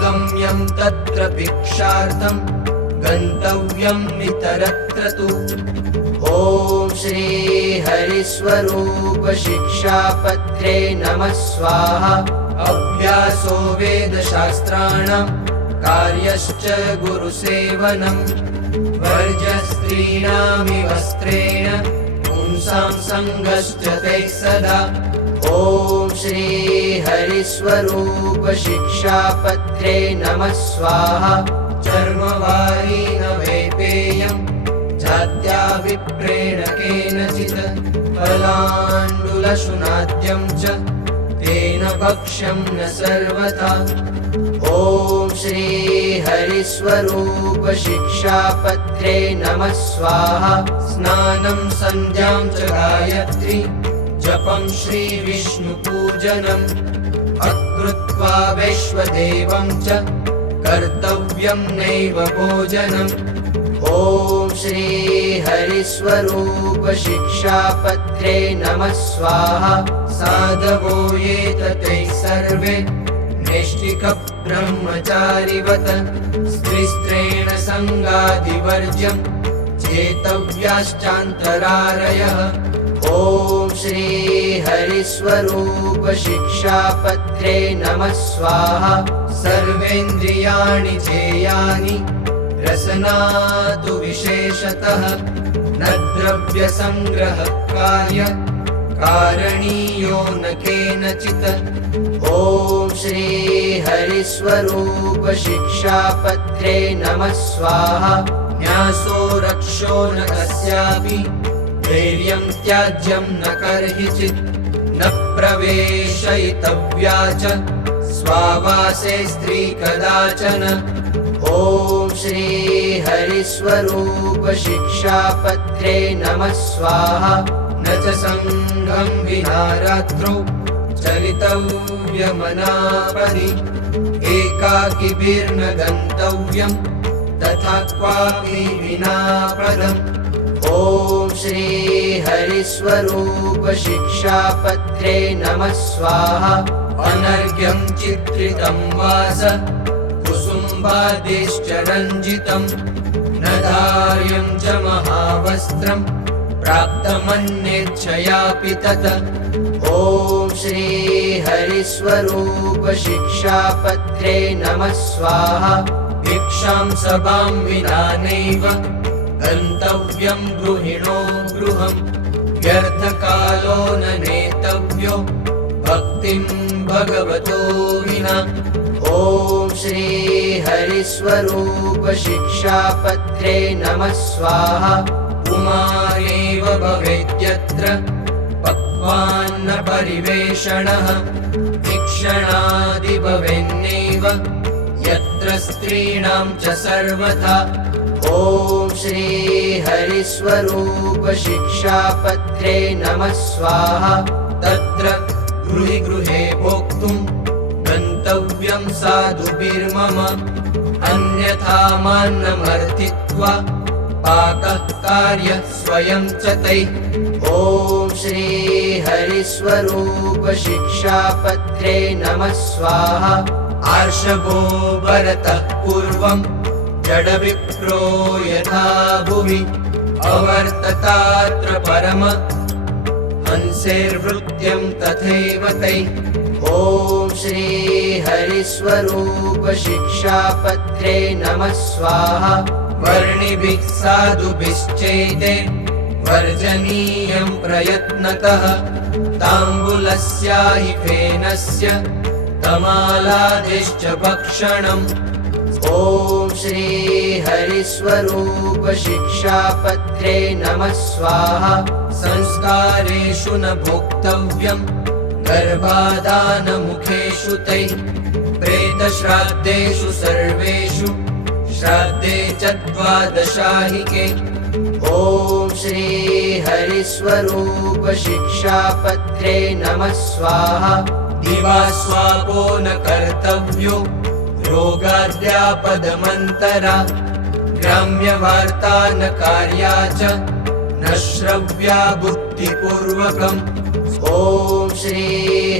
गम्यं तत्र भिक्षार्थं गन्तव्यं इतरत्र तु। ॐ श्री हरिस्वरूप शिक्षापत्रे नमः स्वाहा। अभ्यासो वेदशास्त्राणां कार्यश्च गुरुसेवनं वर्जस्त्रीणामि वस्त्रेण पुंसां सङ्गश्च तैः सदा। ॐ श्री हरिस्वरूप शिक्षापत्रे नमः स्वाहा। चर्मवारी न वेपेयं जात्या विप्रेण केनचित् फलाण्डुलशुनाद्यं च तेन भक्ष्यं न सर्वथा। ॐ श्री हरिस्वरूप शिक्षापत्रे नमः स्वाहा। स्नानं सन्ध्यां च गायत्री जपं श्री विष्णुपूजनम् अकृत्वा वैश्वदेवं च कर्तव्यं नैव भोजनम्। ॐ श्री हरिस्वरूप शिक्षापत्रे नमः स्वाहा। साधवो ये ततैः सर्वे नैष्ठिकब्रह्मचारिवत स्त्रीस्त्रेण सङ्गादिवर्ज्यं चेतव्याश्चान्तरारयः। ॐ श्री हरिस्वरूप शिक्षापत्रे नमः स्वाहा। सर्वेन्द्रियाणि चेयानि रसनातु विशेषतः न द्रव्यसङ्ग्रहकार्य कारणीयो न केनचित्। ॐ श्री हरिस्वरूप शिक्षापत्रे नमः स्वाहा। न्यासो रक्षो न कस्यापि धैर्यं त्याज्यं न कर्हिचित् न प्रवेशयितव्या च स्वावासे स्त्री कदाचन। ॐ श्री हरिस्वरूप शिक्षापत्रे नमः स्वाहा। न च सङ्गं विना रात्रौ चलितव्यमनापदि एकाकिभिर्न गन्तव्यं तथा क्वापि विना पदम्। ॐ श्री हरिस्वरूप शिक्षापत्रे नमः स्वाहा। अनर्घ्यं चित्रितं वास कुसुम्बादिश्च रञ्जितं न धार्यं च महावस्त्रं प्राप्तमन्येच्छयापि तत्। ॐ श्री हरिस्वरूप शिक्षापत्रे नमः स्वाहा। भिक्षां सभां विना नैव गन्तव्यं गृहिणो गृहं व्यर्थकालो न नेतव्यो भक्तिं भगवतो विना। ॐ श्री हरिस्वरूप शिक्षापत्रे नमः स्वाहा। पुमानेव भवेद्यत्र पक्वान्न परिवेषणः भिक्षणादि भवेन्नेव यत्र स्त्रीणां च सर्वथा। ॐ श्री हरिस्वरूप शिक्षापत्रे नमः स्वाहा। तत्र गृहे गृहे भोक्तुं गन्तव्यं साधुभिर्मम अन्यथा मान्नमर्थित्वा पाकः कार्यः स्वयं च तैः। ॐ श्री हरिस्वरूप शिक्षापत्रे नमः स्वाहा। आर्षभो भरतः पूर्वं जडविप्रो यथा भुवि अवर्ततात्र परम हंसेर्वृत्यं तथैव तैः। ॐ श्री हरिस्वरूप शिक्षापत्रे नमः स्वाहा। वर्णिभिः साधुभिश्चैते वर्जनीयं प्रयत्नतः ताम्बूलस्याहि फेनस्य तमालादिश्च भक्षणम्। ॐ श्री हरिस्वरूप शिक्षापत्रे नमः स्वाहा। संस्कारेषु न भोक्तव्यं गर्भाधानमुखेषु तैः प्रेतश्राद्धेषु सर्वेषु श्राद्धे च द्वादशाहिके। ॐ श्री हरिस्वरूप शिक्षापत्रे नमः स्वाहा। दिवा स्वापो न कर्तव्यो रोगाद्यापदमन्तरा ग्राम्यवार्ता न कार्या च न श्रव्या बुद्धिपूर्वकम्। ॐ श्री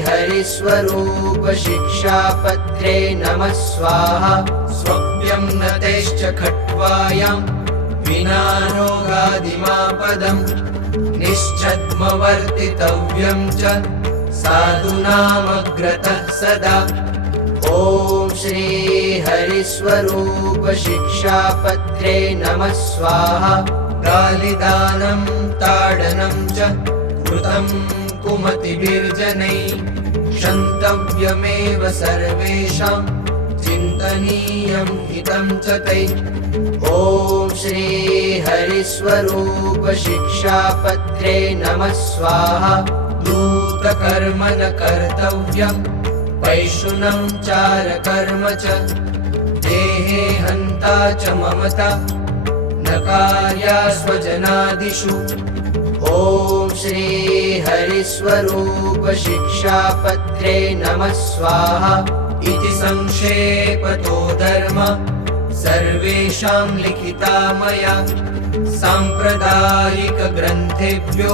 हरिस्वरूप शिक्षापत्रे नमः स्वाहा। स्वप्यं न तेश्च खट्वायां विना रोगादिमापदम् निश्चद्मवर्तितव्यं च साधूनामग्रतः सदा। ॐ श्री हरिस्वरूप शिक्षापत्रे नमः स्वाहा। गालिदानं ताडनं च कृतं कुमतिभिर्जनैः क्षन्तव्यमेव सर्वेषां चिन्तनीयं हितं च तैः। ॐ श्री हरिस्वरूप शिक्षापत्रे नमः स्वाहा। दूतकर्म न कर्तव्यं पैशुनं चारकर्म च देहे हन्ता च ममता न कार्या स्वजनादिषु। ॐ श्री हरिस्वरूप शिक्षापत्रे नमः स्वाहा इति संक्षेपतो धर्म सर्वेषां लिखिता मया। सांप्रदायिक ग्रन्थेभ्यो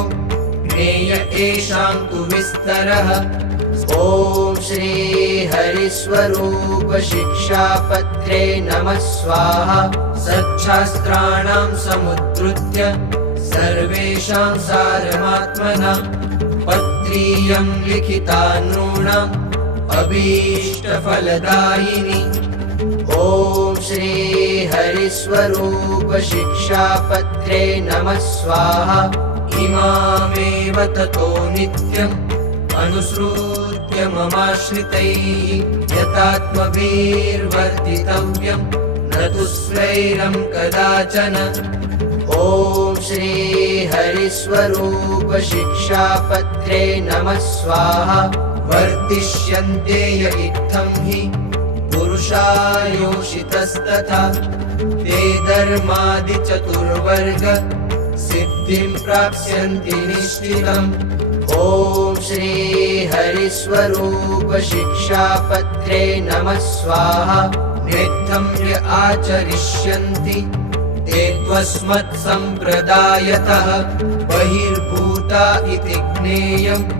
ज्ञेय एषां तु विस्तरः। ॐ श्री हरिस्वरूप शिक्षापत्रे नमः स्वाहा सच्छास्त्राणां समुद्धृत्य सर्वेषां सारमात्मना पत्रीयं लिखिता नॄणाम् अभीष्टफलदायिनी। ॐ श्री हरिस्वरूप शिक्षापत्रे नमः स्वाहा इमामेव ततो नित्यम् अनुसृत्य ममाश्रितैः यतात्मभिर्वर्तितव्यं न तु स्वैरं कदाचन। ॐ श्री हरिस्वरूप शिक्षापत्रे नमः स्वाहा वर्तिष्यन्ते य इत्थं हि पुरुषायोषितस्तथा ते धर्मादिचतुर्वर्ग सिद्धिं प्राप्स्यन्ति निश्चितम्। ॐ श्री हरिस्वरूप शिक्षापत्रे नमः स्वाहा नेत्थं य आचरिष्यन्ति ते त्वस्मत्सम्प्रदायतः बहिर्भूता इति ज्ञेयम्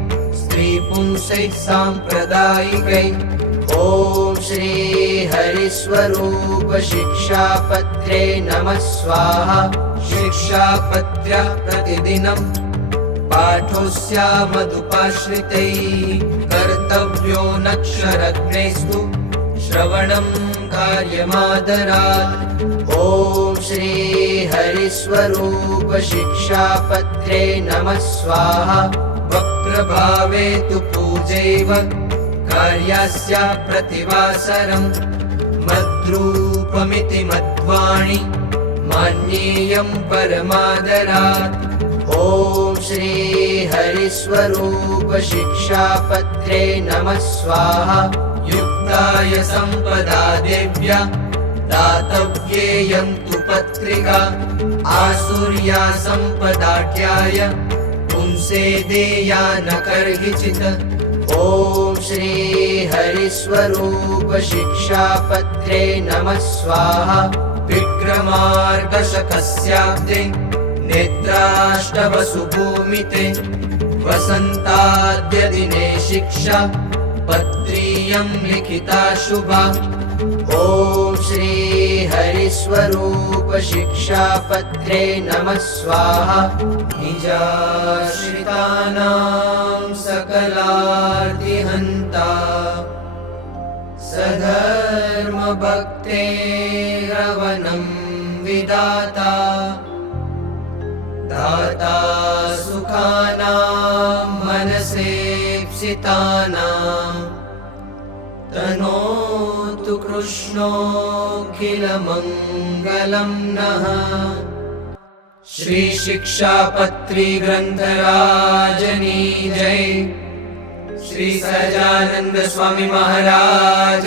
स्त्रीपुंसैः साम्प्रदायिकैः। ॐ श्री हरिस्वरूप शिक्षापत्रे नमः स्वाहा शिक्षापत्र्या प्रतिदिनं पाठोऽस्यामदुपाश्रितैः कर्तव्यो नक्षरग्नेस्तु श्रवणं कार्यमादरात्। ॐ श्री हरिस्वरूप शिक्षापत्रे नमः स्वाहा वक्त्रभावे तु पूजैव कार्यास्या प्रतिवासरम् मद्रूपमिति मध्वाणि मान्येयं परमादरात्। ॐ श्री हरिस्वरूप शिक्षापत्रे नमः स्वाहा युक्ताय सम्पदा देव्या दातव्येयं तु पत्रिका आसुर्या सम्पदाढ्याय पुंसे देया न कर्हिचित्। ॐ श्री हरिस्वरूप शिक्षापत्रे नमः स्वाहा विक्रमार्गशकस्याब्दे नेत्राष्टवसुभूमिते वसन्ताद्यदिने शिक्षा पत्रीयं लिखिता शुभा। ॐ श्री हरिस्वरूप शिक्षापत्रे नमः स्वाहा निजाश्रितानां सकलार्तिहन्ता सधर्मभक्तेरवनं विदाता दाता सुखानां मनसेप्सितानां तनोतु कृष्णोऽखिलमङ्गलं नः। श्री शिक्षापत्री ग्रंथराजनी जय। श्री सहजानंद स्वामी महाराज